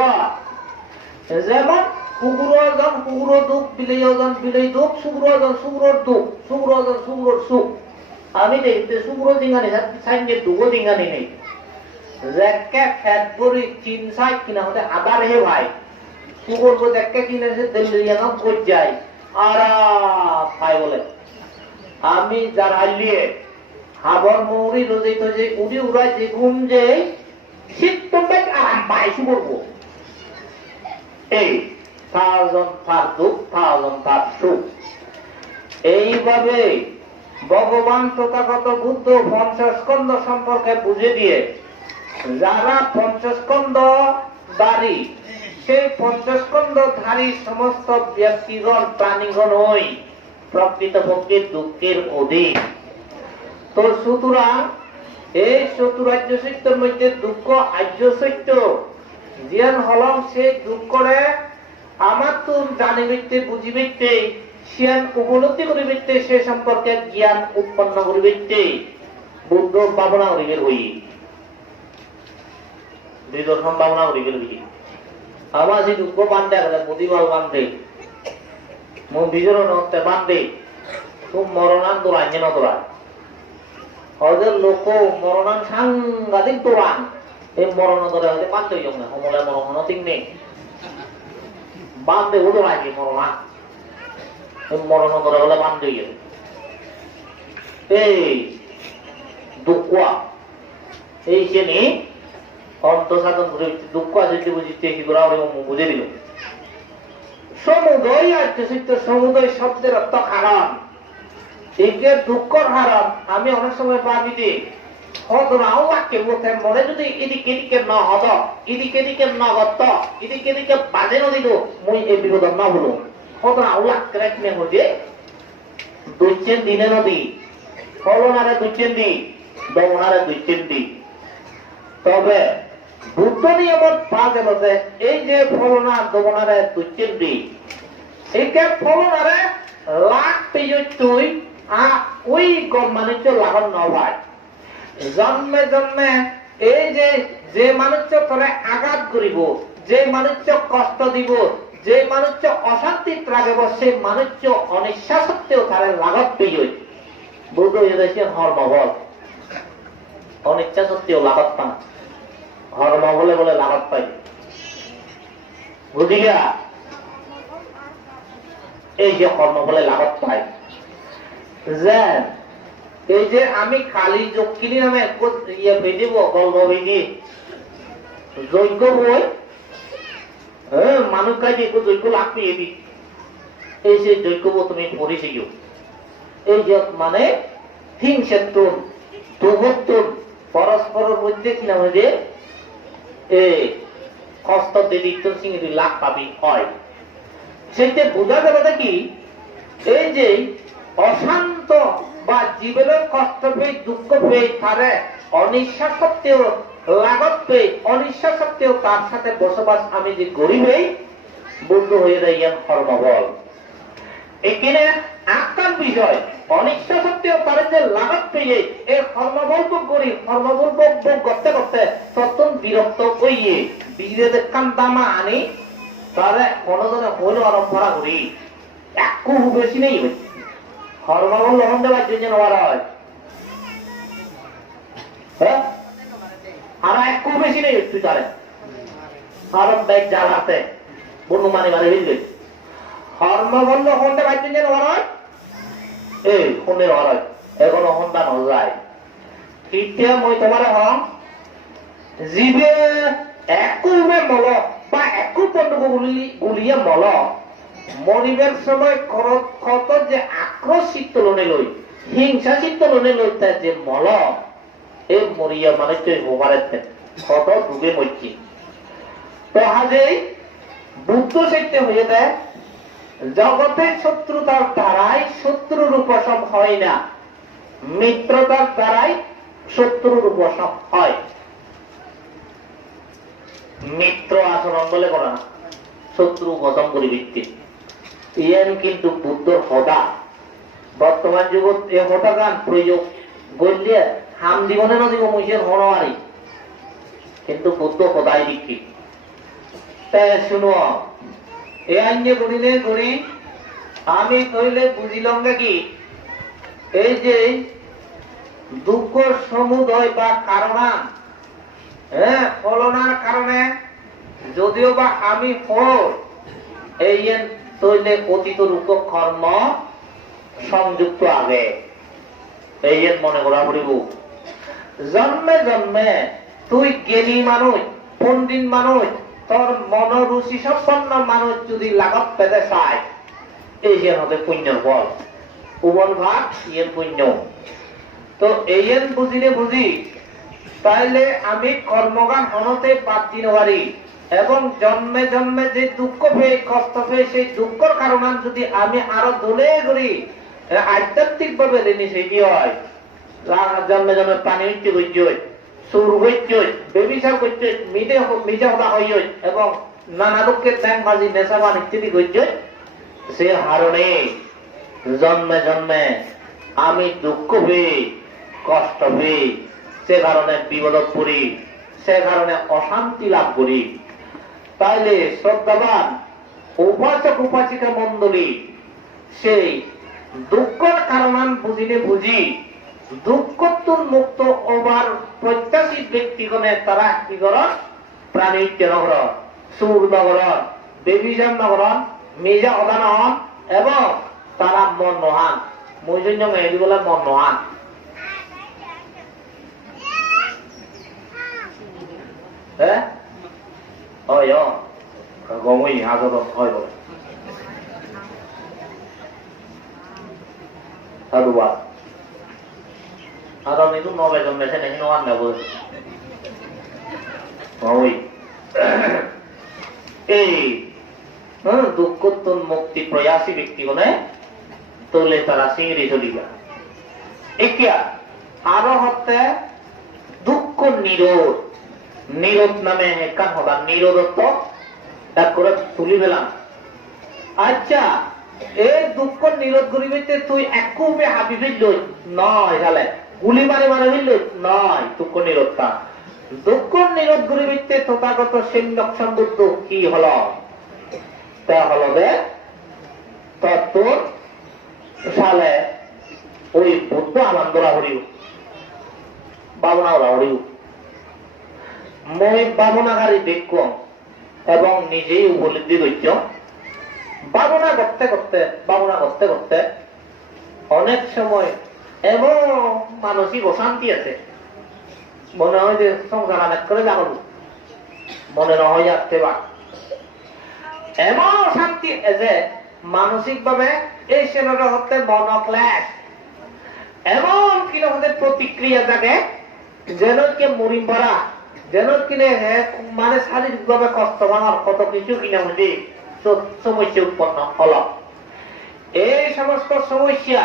যেমন কুকুর ওজন কুকুর দুঃখ বিলেই ওজন বিলেই দুঃখ শুক্র ওজন শুক্রর দুঃখ শুক্র ওজন শুক্রর সুখ আমি দেখতে শুক্র জিঙ্গানি সাইনকে দুগো জিঙ্গানি নেই জ্যাকে ফ্যাট বড়ি চিন সাইড কিনা হতে আদার হে ভাই শুক্র বো জ্যাকে কিনেছে দিল্লি না কই যায় আর ভাই বলে আমি যার হাইলিয়ে হাবর মৌরি রোজে তো যে উড়ি উড়াই যে ঘুম যে শীত তোমরা আরাম পাই শুকরবো এই তার দুঃখ তার সুখ এইভাবে ভগবান তথাগত বুদ্ধ পঞ্চস্কন্ধ সম্পর্কে বুঝে দিয়ে যারা পঞ্চস্কন্ধ দারি সেই পঞ্চস্কন্ধ ধারী সমস্ত ব্যক্তিগণ প্রাণীগণ ওই প্রকৃতপক্ষে দুঃখের অধীন তো সুতরাং এই চতুরাজ্য সত্যের মধ্যে দুঃখ আর্য সত্য জ্ঞান হলম সে দুঃখরে আমার তো জানিবিতে বুঝিবিতে জ্ঞান উপলব্ধি করিবিতে সে সম্পর্কে জ্ঞান উৎপন্ন করিবিতে বুদ্ধ ভাবনা করিবের হই দুই দর্শন ভাবনা করিবের হই আমার যে দুঃখ বান্ধে গেলে প্রতিবাল বান্ধে মন বিজরণ হতে বান্ধে খুব মরণান দোড়ান যেন দোড়ান হজের লোক মরণান সাংঘাতিক দোড়ান এই মরণ ধরে হয়তো বান্ধে হইও না সমলে মরণ ঠিক নেই বান্ধে হতো নাকি মরণা এই মরণ ধরে হলে বান্ধে হইও এই দুঃখ এই সে নেই অন্তঃসাধন করে দুঃখ আছে বুঝিতে কি করা বুঝে দিল সমুদয় আর্য সত্য সমুদয় শব্দের অর্থ হারাম এই যে দুঃখর হারাম আমি অনেক সময় পাবি যে হতরাও বাক্যে বলতে মনে যদি এদিকে এদিকে ন হত এদিকে এদিকে ন গত এদিকে এদিকে বাজে ন দিল মই এই বিরোধ ন হলো হতরাও লাগতে রাখলে হয়ে দুইচেন দিনে নদী ফলনারে দুইচেন দি দমনারে দুইচেন দি তবে বুদ্ধ নিয়মত পা গেলতে এই যে ফলনা দবনারে তুচ্ছেন্দি এইকে ফলনারে লাখ পেজত তুই ওই গম মানুষ লাভন নভায় জন্মে জন্মে এই যে মানুষ তোরে আঘাত করিব, যে মানুষ কষ্ট দিব, যে মানুষ অশান্তি রাখব, সেই মানুষ অনিচ্ছা সত্ত্বেও তারে লাভত পেয়ে বুদ্ধ হর্মবল অনিচ্ছা সত্ত্বেও লাভত পান হর্ম বলে বলে লাভত পাই বুঝিয়া এই যে কর্ম বলে লাভত পাই যে এই যে আমি খালি যক্ষিণী নামে ইয়ে ভেজিব গল্প ভেজি যজ্ঞ বই মানুষ কাজে যজ্ঞ লাভ পেয়ে দি এই যে যজ্ঞ তুমি পড়িছি এই যে মানে হিংসেতুন দুভতুন পরস্পরের মধ্যে কি নাম যে এই কষ্ট দিত সিংহী লাভ পাবি হয় সেইটা বোঝা যাবে কি এই যে অশান্ত বা জীবনের কষ্ট পেয়ে দুঃখ পেয়ে তারে অনিচ্ছা সত্ত্বেও লাগত পেয়ে অনিচ্ছা সত্ত্বেও তার সাথে বসবাস আমি যে গরিবেই বুদ্ধ হয়ে যাইয়ান কর্মবল এখানে একটা বিষয় অনিচ্ছা সত্ত্বেও তার যে লাগত পেয়ে এই কর্মবল গরিব কর্মবল করতে করতে তখন বিরক্ত হইয়ে বিজেতে কান্দামা আনি তারে কোনজনে হইল আরম্ভরা করি একটু বেশি নেই হরমোন লবণ দেওয়ার জন্য নেওয়ার হয় আর একটু বেশি নেই একটু তারে হরম ব্যাগ জ্বালাতে বনু মানে মানে বুঝলে হরমোন লবণ দেওয়ার জন্য নেওয়ার হয় এই ফোনের নেওয়ার হয় এখনো হন্ডা নজায় তৃতীয় মই তোমার হম জীবে একুবে মল বা একু পণ্য গুলিয়ে মল মরিবের সময় কত যে আক্রোশ চিত্তলনে লই হিংসা চিত্তলনে লই তার যে মল এই মরিয়া মানে হোমারে কত ডুবে মরছি তো হাজেই বুদ্ধ সাহিত্য হয়ে দেয় জগতের শত্রুতার দ্বারাই শত্রুর উপশম হয় না, মিত্রতার দ্বারাই শত্রুর উপশম হয়। মিত্র আচরণ বলে করা না, শত্রু উপশম পরিবৃত্তি ইয়ান কিন্তু বুদ্ধর হদা বর্তমান যুগত এই হদা গান প্রয়োগ গলিয়ে হাম জীবনে নদীব মহিষের হনওয়ারি কিন্তু বুদ্ধ হদাই বিক্রি শুনো এ আইনে গড়িলে গড়ি আমি কইলে বুঝিলাম কি এই যে দুঃখ সমুদয় বা কারণান ফলনার কারণে যদিও বা আমি ফল এই তৈলে অতীত রূপ কর্ম সংযুক্ত আগে এই মনে করা পড়িব জন্মে জন্মে তুই জ্ঞানী মানুষ পণ্ডিত মানুষ তোর মনোরুচি সম্পন্ন মানুষ যদি লাগত পেতে চায় এই যে হতে পুণ্যর ফল উবল ভাগ ইয়ের পুণ্য তো এই বুঝিলে বুঝি তাইলে আমি কর্মগান হনতে বাদ দিন পারি এবং জন্মে জন্মে যে দুঃখ পেয়ে কষ্ট পেয়ে সেই দুঃখের কারণ যদি আমি আরো দোলে করি আধ্যাত্মিক ভাবে ঋণী সেটি হয় জন্মে জন্মে পানি হইতে হইতে সুর হইতে বেবিচার করতে মিজা হতা হইয় এবং নানা লোকের ব্যাংক বাজি নেশাবান ইত্যাদি হইতে সে হারণে জন্মে জন্মে আমি দুঃখ পেয়ে কষ্ট পেয়ে সে কারণে বিপদ পড়ি, সে কারণে অশান্তি লাভ করি। তাইলে শ্রদ্ধাবান উপাসক উপাসিকা মন্ডলী সেই দুঃখের কারণ বুঝিলে বুঝি দুঃখতুন মুক্ত হবার প্রত্যাশী ব্যক্তিগণে তারা কি করন প্রাণীত্য নগর সুর নগর বেবিজান নগর মেজা অদান হন এবং তারা মন নহান মৈজন্য মেহেদি বলে মন নহান গমই হাজর হয় বলে সাধুবাদ আদম itu নবে জন্মেছে নাকি নওয়ান না বলে ওই এই দুঃখতুন মুক্তি প্রয়াসী ব্যক্তিগণে তোলে তারা সিংড়ি চলিবা একিয়া আরো হতে দুঃখ নিরোধ নিরোধ নামে কান হবা নিরোধত্ব এক করে তুলি পেলাম। আচ্ছা এই দুঃখ নিরোধ করিবে তুই একবে হাবি ফিরল নয় সালে গুলি মারে মারে ফিরল নয় দুঃখ নিরোধটা। দুঃখ নিরোধ করিবে তথাগত সিংহক্ষণ বুদ্ধ কি হলো তা হলো যে তত্ত্ব সালে ওই বুদ্ধ আনন্দরা হরিও বাবনাওরা হরিও মই বাবনাগারী বেক্য এবং নিজেই উপলব্ধি করছ বাবনা করতে করতে অনেক সময় এমন মানসিক অশান্তি আছে মনে হয় যে সংসার অনেক করে যাবো মনে নহয় যাচ্ছে বা এমন অশান্তি যে মানসিক ভাবে এই সেনাটা হতে মন ক্লাস এমন কিনা হতে প্রতিক্রিয়া জাগে যেন কে মরিম ভরা যেন কিনে মানে শারীরিক ভাবে কষ্ট আমার কত কিছু কিনা মধ্যে সমস্যা উৎপন্ন হল। এই সমস্ত সমস্যা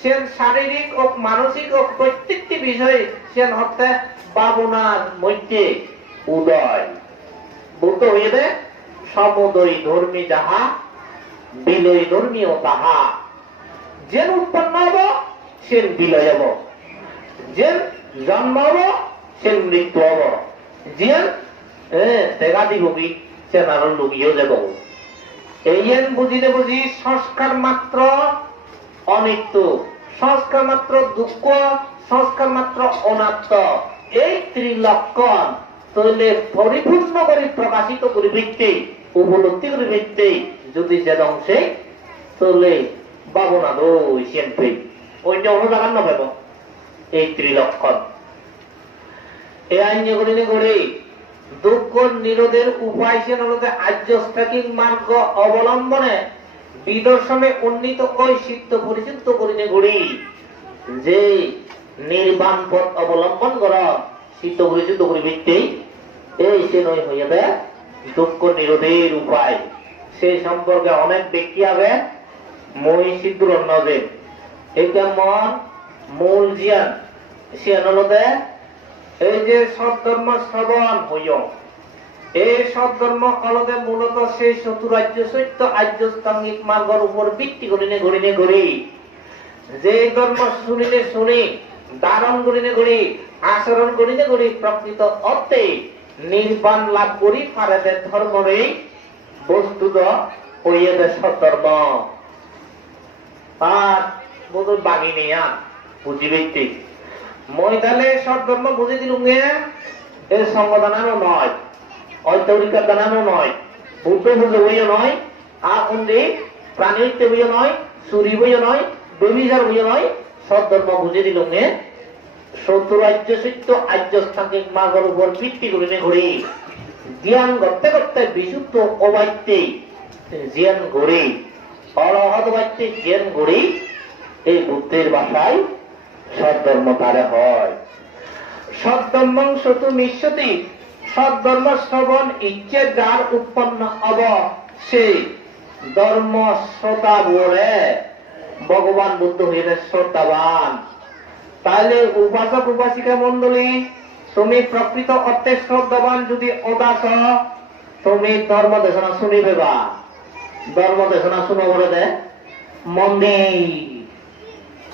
সে শারীরিক ও মানসিক ও প্রত্যেকটি বিষয়ে সে হতে ভাবনার মধ্যে উদয় বুদ্ধ হইবে সমুদয় ধর্মী যাহা বিলয় ধর্মীয় তাহা যেন উৎপন্ন হব সে বিলয় হব যে জন্ম হব সে মৃত্যু হব যে তেগাদি ভোগী সে নারণ লোকীয় যাব। এই বুঝিতে বুঝি সংস্কার মাত্র অনিত্য সংস্কার মাত্র দুঃখ সংস্কার মাত্র অনাত্ম এই ত্রিলক্ষণ তৈলে পরিপূর্ণ করে প্রকাশিত করে ভিত্তি উপলব্ধি করে ভিত্তি যদি যে অংশে তৈলে বাবনা দই সেনপে অন্য অন্য জায়গার না পাব এই ত্রিলক্ষণ এই আইন করে দুঃখ নিরোধের উপায় সে নলতে আর্যস্থাকিক মার্গ অবলম্বনে বিদর্শনে উন্নীত ওই সিদ্ধ পরিচিত করিনে ঘুরি যে নির্বাণ পথ অবলম্বন কর সিদ্ধ পরিচিত করি ভিত্তি এই সে নয় হয়ে দেয় দুঃখ নিরোধের উপায় সেই সম্পর্কে অনেক ব্যক্তি হবে মই সিদ্ধুর অন্যদের এটা মন মূল জিয়ান সে নলতে এই যে সৎধর্ম শ্রবণ হইয় এই সৎধর্ম অলদে মূলত সেই চতুরাজ্য সত্য আর্যস্থাঙ্গিক মার্গের উপর ভিত্তি করিনে ঘুরি যে ধর্ম শুনিলে শুনি ধারণ করিনে ঘুরি আচরণ করিনে ঘুরি প্রকৃত অর্থে নির্বাণ লাভ করি ফারেদের ধর্মরে বস্তুত হইয়ে দে সৎধর্ম আর বোধ বাগি নেই বুঝি ভিত্তিক মই তাহলে সব ধর্ম বুঝে দিলুম এর সঙ্গ দানানো নয় ঐতরিকার দানানো নয় বুদ্ধ বুঝে বইও নয় আকুন্দি প্রাণী হইতে বইও নয় চুরি বইও নয় বেবিচার বইও নয় সব ধর্ম বুঝে দিলুম চতুরাজ্য সত্য আর্যস্থানিক মার্গের উপর ভিত্তি করে ঘুরি জ্ঞান করতে করতে বিশুদ্ধ অবাইত্যে জ্ঞান ঘুরি অরহত বাইত্যে জ্ঞান ঘুরি এই বুদ্ধের ভাষায় সৎধর্ম তারে হয়। সৎধর্ম শতু নিঃসতি সৎধর্ম শ্রবণ ইচ্ছে যার উৎপন্ন হব সেই ধর্ম শ্রোতা বলে ভগবান বুদ্ধ হইলে শ্রদ্ধাবান। তাহলে উপাসক উপাসিকা মন্ডলী তুমি প্রকৃত অর্থে শ্রদ্ধাবান যদি অদাস তুমি ধর্ম দেশনা শুনিবে বা ধর্ম দেশনা শুনো বলে দে মন্দির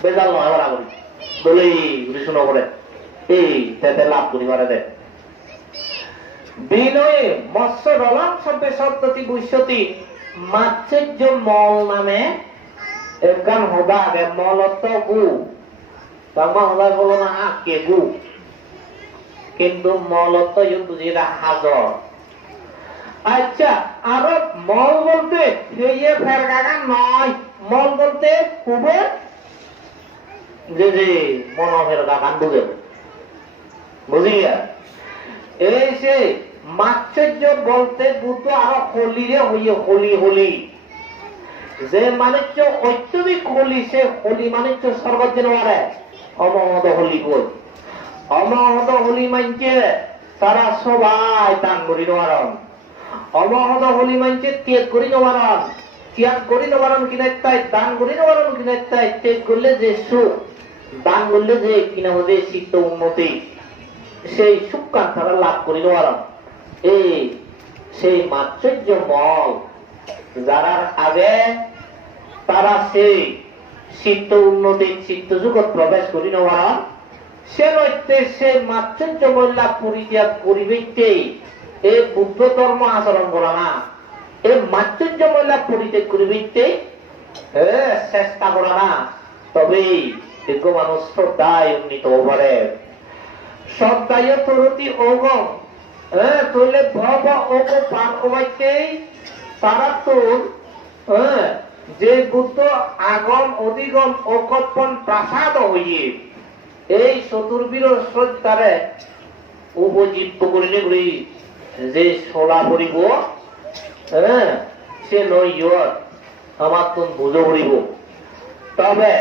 বেজাল নয় এবার আগরি বলে শুনো করে এই তাতে লাভ করিবারে দে বিনয়ে মৎস্য রলাম শব্দে শব্দটি বুঝতি মাৎসর্য মল নামে একখান হদা আগে মলত গু তারপর হদায় বলো না আঁকে গু কিন্তু মলত বুঝিরা হাজর। আচ্ছা আরো মল বলতে সেই ফের কাকা নয় মল বলতে খুবই যে যে মনের গান বুঝে বুঝি এই সে মাৎসর্য বলতে বুদ্ধ আরো হলিরে হইয়ে হলি হলি যে মানুষ অত্যধিক হলি সে হলি মানুষ সর্বজন মারে অমহদ হলি কই অমহদ হলি মানছে তারা সবাই দান করি নেওয়ারন অমহদ হলি মানছে ত্যাগ করি নেওয়ারন ত্যাগ করি নেওয়ারন কিনা তাই দান করি নেওয়ারন কিনা তাই ত্যাগ করলে যে সুখ দান করলে যে কিনা হতে চিত্ত উন্নতি সেই সুখান তারা লাভ করিল আরাম এই সেই মাশ্চর্য মল যারা আগে তারা সেই চিত্ত উন্নতির চিত্ত জগৎ প্রবেশ করিল আরাম সে নইতে সে মাশ্চর্য মহিলা পরিত্যাগ করিবেই এই বুদ্ধ ধর্ম আচরণ করা না এই মাশ্চর্য মহিলা পরিত্যাগ করিবেই চেষ্টা করা না তবেই দীর্ঘ মানুষ শ্রদ্ধায় উন্নীত পারে শ্রদ্ধায় তরতি অগম তৈলে ভব অগ পান অবাইতেই তারা তোর যে বুদ্ধ আগম অধিগম অকল্পন প্রাসাদ হইয়ে এই চতুর্বীর শ্রদ্ধারে উপজীব্য করিলে বলি যে সোলা পড়িব সে নয় আমার তো বুঝো পড়িব তবে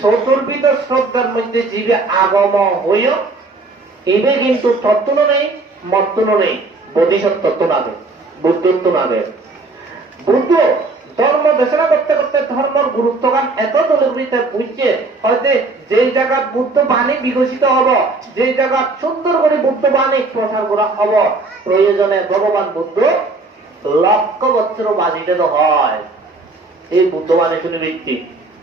চতুর্বিধ শ্রদ্ধার মধ্যে জীবে আগম হইও এবে কিন্তু তত্ত্ব নেই মত্ত্ব নেই বোধিসত্ত্ব নাবে বুদ্ধত্ব নাবে বুদ্ধ ধর্ম দেশনা করতে করতে ধর্মের গুরুত্বগান এত দলগুলিতে বুঝছে হয়তো যেই জায়গা বুদ্ধ বাণী বিকশিত হব যেই জায়গা সুন্দর করে বুদ্ধ বাণী প্রসার করা হব প্রয়োজনে ভগবান বুদ্ধ লক্ষ বছর বাজিতে তো হয় এই বুদ্ধ বাণী শুনে ব্যক্তি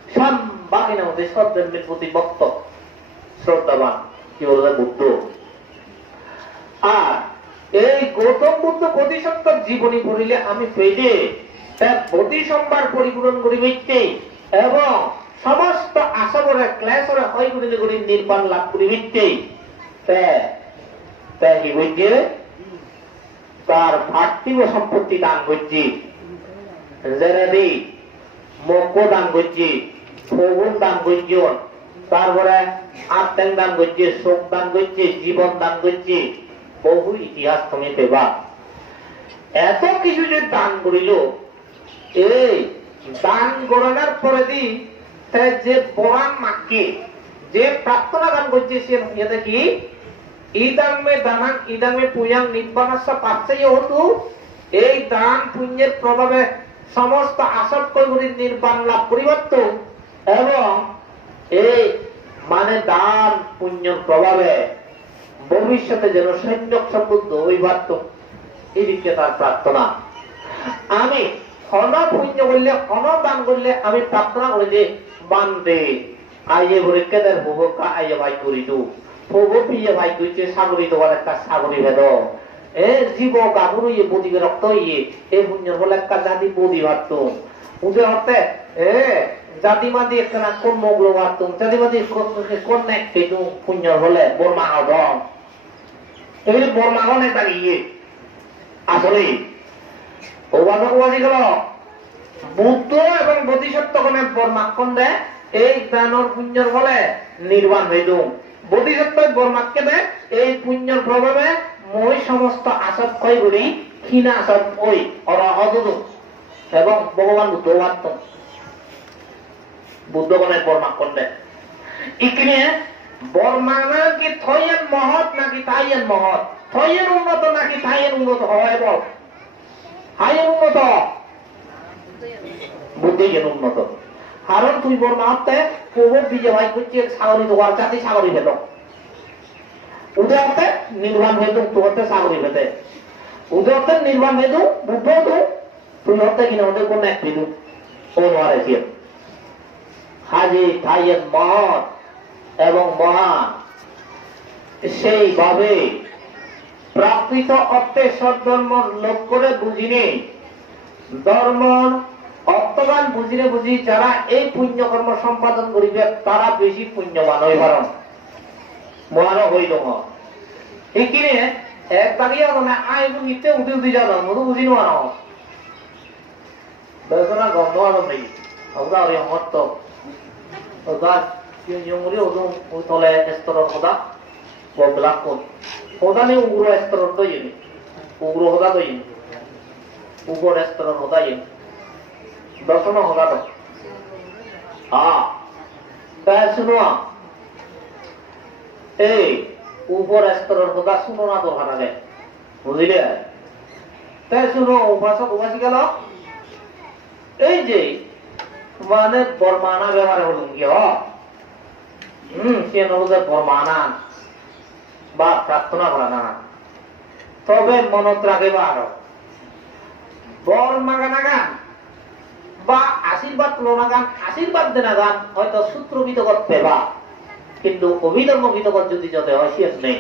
সব বাকিনের মধ্যে সজ্জনের প্রতি ভক্ত শ্রদ্ধাবান কি বলবে বুদ্ধ আর এই গৌতম বুদ্ধ বোধিসত্ত্ব জীবনী পড়িলে আমি পেলে তার বোধি সম্ভার পরিপূরণ করিবে এবং সমস্ত আশাবরে ক্লেশরে হয় করিলে করি নির্বাণ লাভ করিবে তার পার্থিব সম্পত্তি দান করছি জেনেদি মক্ষ দান করছি ফগুন দান করছি তারপরে আত্মাং দান করছে শোক দান করছে জীবন দান করছে বহু ইতিহাস তুমি পেবা এত কিছু যে দান করিল এই দান গণনার পরে দি যে বরান মাকে যে প্রার্থনা দান করছে সে ইয়েতে কি ইদামে দানাং ইদামে পুয়াং নিব্বানাস্য পাচ্ছাই হতু এই দান পুণ্যের প্রভাবে সমস্ত আসক্তি নির্বাণ লাভ পরিবর্তন এবং এই মানে দান পুণ্যের প্রভাবে ভবিষ্যতে যেন সৈন্য সমৃদ্ধ হই পারত এদিকে তার প্রার্থনা আমি অন পুণ্য করলে অন দান করলে আমি প্রার্থনা করি যে বান্ধে আইয়ে ভরে কেদের ভোগা আইয়ে ভাই করি তু ভোগ পিয়ে ভাই করছে সাগরী তোমার একটা সাগরী ভেদ জীব গাভরু ইয়ে বদিকে রক্ত ইয়ে এই পুণ্যর বলে একটা জাতি বদি ভাবত উঠে হতে জাতি মাদি একটা কোন মগ্র ভাবতুম জাতি মাদি কোন এক পেতু পুণ্যর বলে বর্মা হদম এই বর্মা হনে দাঁড়িয়ে আসলে বুদ্ধ এবং বোধিসত্ত্বগণে বর্মাক্ষণ দেয় এই দানর পুণ্যর ফলে নির্বাণ হইল বোধিসত্ত্ব বর্মাক্ষে দেয় এই পুণ্যর প্রভাবে মই সমস্ত আসত ক্ষয় করি ক্ষীণা আসত ওই অরহদ এবং ভগবান বুদ্ধ বুদ্ধগণের বর্মাক্ষণ দেয় এখানে বর্মানা কি থয়েন মহৎ নাকি তাইয়েন মহৎ থয়েন উন্নত নাকি তাইয়েন উন্নত হয় বল হাইয়ের উন্নত বুদ্ধি যেন উন্নত কারণ তুই বর্মা হতে প্রভুর বিজয় ভাই করছে সাগরী তোমার জাতি সাগরী ভেদ উদয় হতে নির্বাণ ভেদ তোর হতে সাগরী ভেদে উদয় হতে নির্বাণ ভেদ বুদ্ধ হতো তুই হতে কিনা ওদের কোন এক ভেদু ও নোয়ারে হাজি থাইয়ের মহৎ এবং মহান সেইভাবে প্রাকৃত অর্থে সদ্ধর্ম লোক করে বুঝিনি ধর্ম অর্থবান বুঝিনে বুঝি যারা এই পুণ্য কর্ম সম্পাদন করিবে তারা বেশি পুণ্যবান হই পারন মহান হইল এইখানে এক দাঁড়িয়ে মানে আইবু নিতে উঠে উঠে যাও মধু বুঝি নোয়ার বেদনা গন্ধ আলো নেই ওটা ওই অমর্ত ওটা ইয়মুরি ওদম তলে স্তরের কথা বদলাক কোন 호단이 우그로 에스터로도 yin 우그로 호다도 yin 우고 에스터로 호다 yin দর্শন 호다도 শুনো এই উপর স্তরের কথা শুনো না তো ভাড়ালে বুঝলে তাই শুনো উপাসক উপাসী গেল এই যে মানে বর্মানা ব্যবহার হল কি সে নবদের বর্মানা বা প্রার্থনা করা না, তবে মনত রাখবে আরো বর মাগানা গান বা আশীর্বাদ লোনা গান, আশীর্বাদ দেনা গান হয়তো সূত্রবিদ করতে বা, কিন্তু অভিধর্ম বিতকর যদি যত হয় শেষ নেই।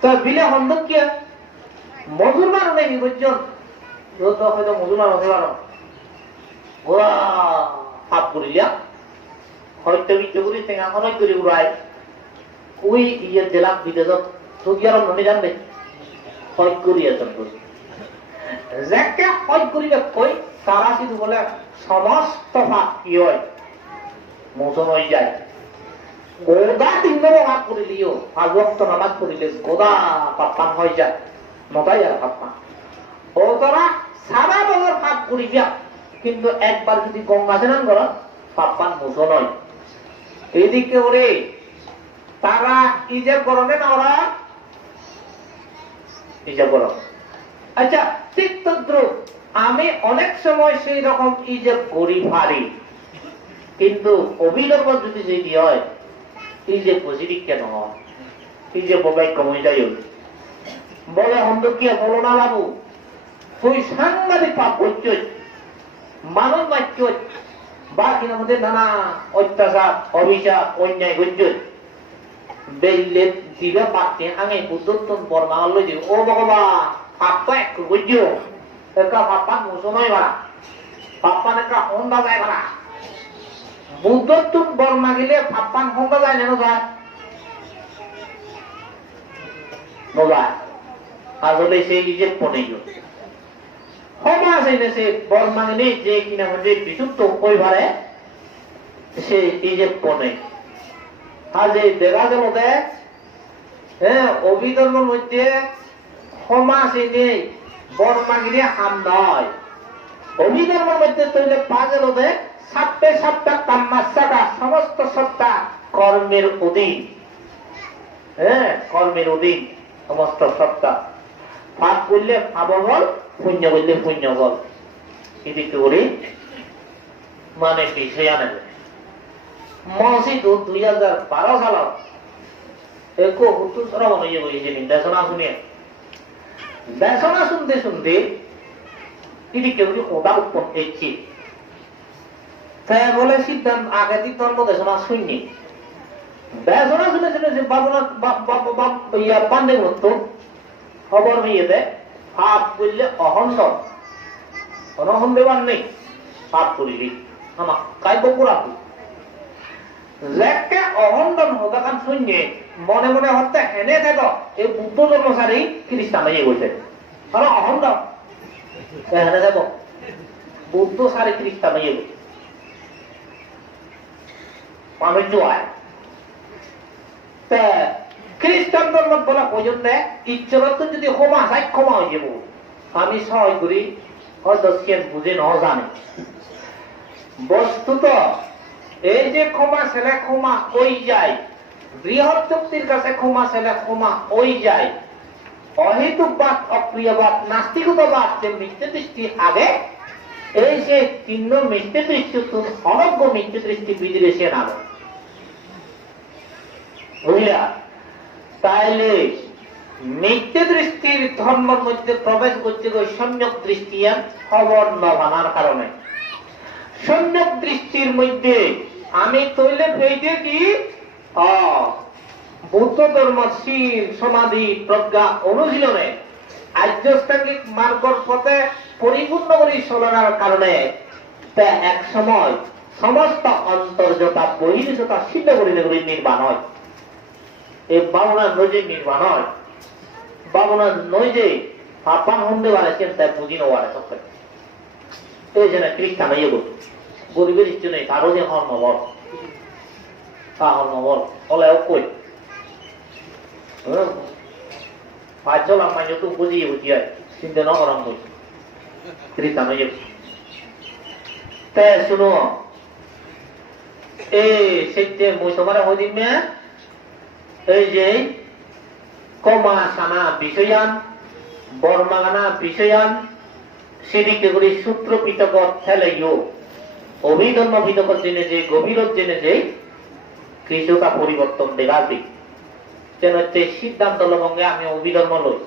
তো বিলে হন্দকিয়া মজুরমান নেই বুঝছেন, যত হয়তো মজুরমান হতে পারো ওরা হাত করিয়া হয়তো বিচ্ছে করি টেঙা খনই করে উড়াই ওই ইয়ে জেলা বিদেশত সুগিয়ার মনে জানবে হয় করিয়াছেন যাকে হয় করিবে কই তারা শুধু বলে সমস্ত ভাব কি হয় মোচন হয়ে যায়। গোদা 3 নম্বর ভাব করিলিও 5 ওয়াক্ত নামাজ পড়িলে গোদা পাপ্পান হয়ে যায়, নটাই আর পাপ্পান ও তারা সারা বছর ভাব করিয়া, কিন্তু একবার যদি গঙ্গা স্নান করা পাপ্পান মোচন হয়। এদিকে ওরে তারা ইজেব করবে না, ওরা ইজেব কর। আচ্ছা ঠিক তদ্রুপ আমি অনেক সময় সেই রকম ইজেব করি পারি, কিন্তু অভিনব যদি যদি হয় ইজেব পজিটিভ কেন হয়, ইজেব ববাই কমে যাই বলে হন্দকিয়া বলো না বাবু তুই সাংঘাতিক পাপ করছ, মানব বাচ্চ বা কিনা মধ্যে নানা অত্যাচার অভিশাপ অন্যায় করছ, বেললে দিবে পাতে আগে বুদ্ধত্তম বর্মা লই দিব ও ভগবান পাপ্পা একটু বুঝছো একা পাপ্পা মুসো নয় বাড়া পাপ্পান একটা হন্দা যায় বাড়া বুদ্ধত্তম বর্মা গেলে পাপ্পান হন্দা যায় না যায় নয় আসলে সেই নিজে পড়ে গেল ক্ষমা চাইলে সে বর্মা গেলে যে কিনা মধ্যে বিশুদ্ধ ওই ভারে সে নিজে পড়ে। আর যে দেখা গেল দেখ হ্যাঁ অভিধর্মের মধ্যে ক্ষমা চিনি বর্মাগিরি হাম নয়, অভিধর্মের মধ্যে তৈলে পা গেল দেখ সাপ্পে সপ্তাহ কাম্মাসাকা সমস্ত সত্তা কর্মের অধীন, হ্যাঁ কর্মের অধীন সমস্ত সত্তা, পাপ করলে পাপ বল পুণ্য করলে পুণ্য বল, এদিকে করি মানে বিষয় আনে। মসজিদ 2012 সালত একো হুতু শ্রবণ হয়ে গেছে দেশনা শুনে, দেশনা শুনতে শুনতে এদিকে ওটা উৎপন্ন হয়েছে, তাই বলে সিদ্ধান্ত আগে দ্বন্দ্ব দেশনা শুননি, দেশনা শুনে শুনে যে বাবুনা পান্ডে মতো খবর হয়ে দেয় পাপ করলে অহন্ড অনহন দেবার নেই, পাপ করিলি আমার কাব্য পুরা লেখকে অহন্দন হতাকান শুনে মনে মনে হত্যা হেনে থাক এই বুদ্ধ জন্মচারী খ্রিস্টান হয়ে গেছে কারণ অহন্দ হেনে থাক বুদ্ধ সারি খ্রিস্টান হয়ে গেছে মানুষ জোয়ায় খ্রিস্টান ধর্ম বলা পর্যন্ত ইচ্ছারত যদি ক্ষমা চাই ক্ষমা হয়ে যাব, আমি সহায় করি হয়তো সে বুঝে ন জানে বস্তুত এই যে ক্ষমা ছেলে ক্ষমা ওই যায়, বৃহৎ শক্তির কাছে ক্ষমা ছেলে ক্ষমা ওই যায়, অহেতুকবাদ অপ্রিয়বাদ নাস্তিকতাবাদ যে মিথ্যে দৃষ্টি আগে এই যে 3 মিথ্যে দৃষ্টি অনজ্ঞ মিথ্যে দৃষ্টি বিদেশে না বুঝলা, তাইলে মিথ্যে দৃষ্টির ধর্মের মধ্যে প্রবেশ করছে সম্যক দৃষ্টি খবর ন ভানার কারণে। সম্যক দৃষ্টির মধ্যে আমি তৈলে পেয়ে কি বৌদ্ধ ধর্ম শীল সমাধি প্রজ্ঞা অনুশীলনে আধ্যাত্মিক মার্গর পথে পরিপূর্ণ করে চলার কারণে এক সময় সমস্ত অন্তর্জতা বহির্জতা সিদ্ধ করিলে নির্বাণ হয়। এই বাবুনার নজে নির্বাণ হয়, বাবুনার নজে পাপান হন্দে পারে চিন্তায় বুঝি নেওয়ারে সবকে এই জন্য খ্রিস্টান হয়ে গেল গরিবের ইচ্ছে নেই তারও যে হর নবল তা হর নবল হলেও কই পাঁচজন আমার যত বুঝিয়ে বুঝিয়ে চিন্তা ন করাম বই খ্রিস্টান হয়ে গেল। তাই শুনো এই সেইতে মই তোমার হয়ে দিন এই যে কমা সানা বিষয়ান বর্মাগানা বিষয়ান সেদিকে করে সূত্র পিতকর ঠেলাইও অভিধর্ম ভিতকর জেনে যে গভীরত জেনে যে কিছুটা পরিবর্তন দেখা দিক যেন হচ্ছে সিদ্ধান্ত লবঙ্গে আমি অভিধর্ম লই।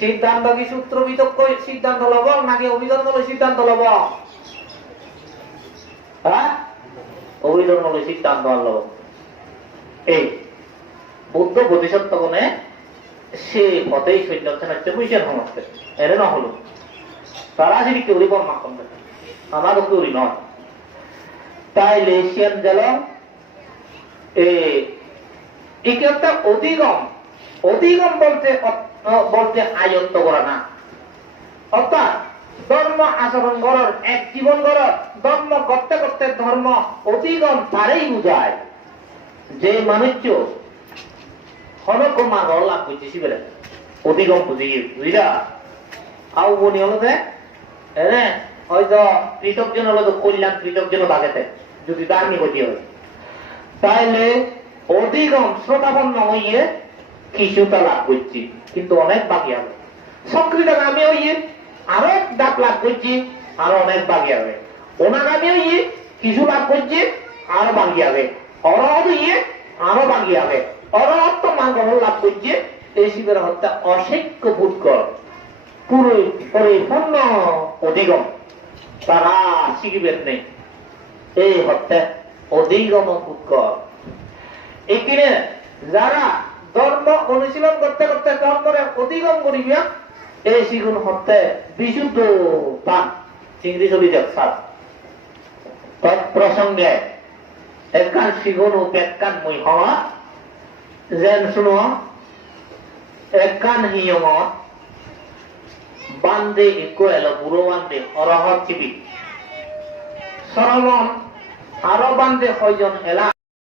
সিদ্ধান্ত কি সূত্র বিতক্ক সিদ্ধান্ত লব নাকি অভিধর্ম লই সিদ্ধান্ত লব? হ্যাঁ, অভিধর্ম লই সিদ্ধান্ত লব। এই বুদ্ধ বোধিসত্ত্ব গুণে সে পথেই সৈন্য হচ্ছে বুঝছেন সমস্ত এর না হলো তারা যদি কেউরি কর্মা করবে আমারও কেউরি নয়। তাইলে সিয়ান গেল একটা অধিগম। অধিগম বলতে আয়ত্ত করা না, অর্থাৎ ধর্ম আচরণ করার এক জীবন করার ধর্ম করতে করতে ধর্ম অধিগম তারেই বুঝায় যে মানুষ হনক মাগল লাভ করছে শিবের অধিগম বুঝি বুঝিরা আউ বনি হলো যে হয়তো কৃতজ্ঞ হলো তো কল্যাণ কৃতজ্ঞ বাগেতে যদি দামি গতি হয়। তাইলে অধিগম শ্রোতাপন্ন হইয়ে কিছুটা লাভ করছি কিন্তু অনেক বাকি হবে। সংকৃত আমি হইয়ে আরো ডাক লাভ করছি আরো অনেক বাকি হবে। ওনার আমি হইয়ে কিছু লাভ করছি আরো বাকি হবে। অরহ হইয়ে আরো বাকি হবে। অরহত্ব মার্গ লাভ করছে এই শিবের হত্যা অসংখ্য ভূতকর পরিপূর্ণ অধিগম তারা শিখিবেন নেই এই হত্যা অধিগম ভূতকর। এখানে যারা ধর্ম অনুশীলন করতে করতে ধর্মের অধিগম করিবে এই শিগুন হত্যা বিশুদ্ধ পান চিংড়ি ছবি দেখছার তৎপ্রসঙ্গে একখান শিগুন ও ব্যাখ্যান মই হওয়া যেন শুনো একখান হিয়মত বান্ধে একো এলো বুড়ো বান্ধে অরহত চিবি সরমন আরো বান্ধে কয়জন এলা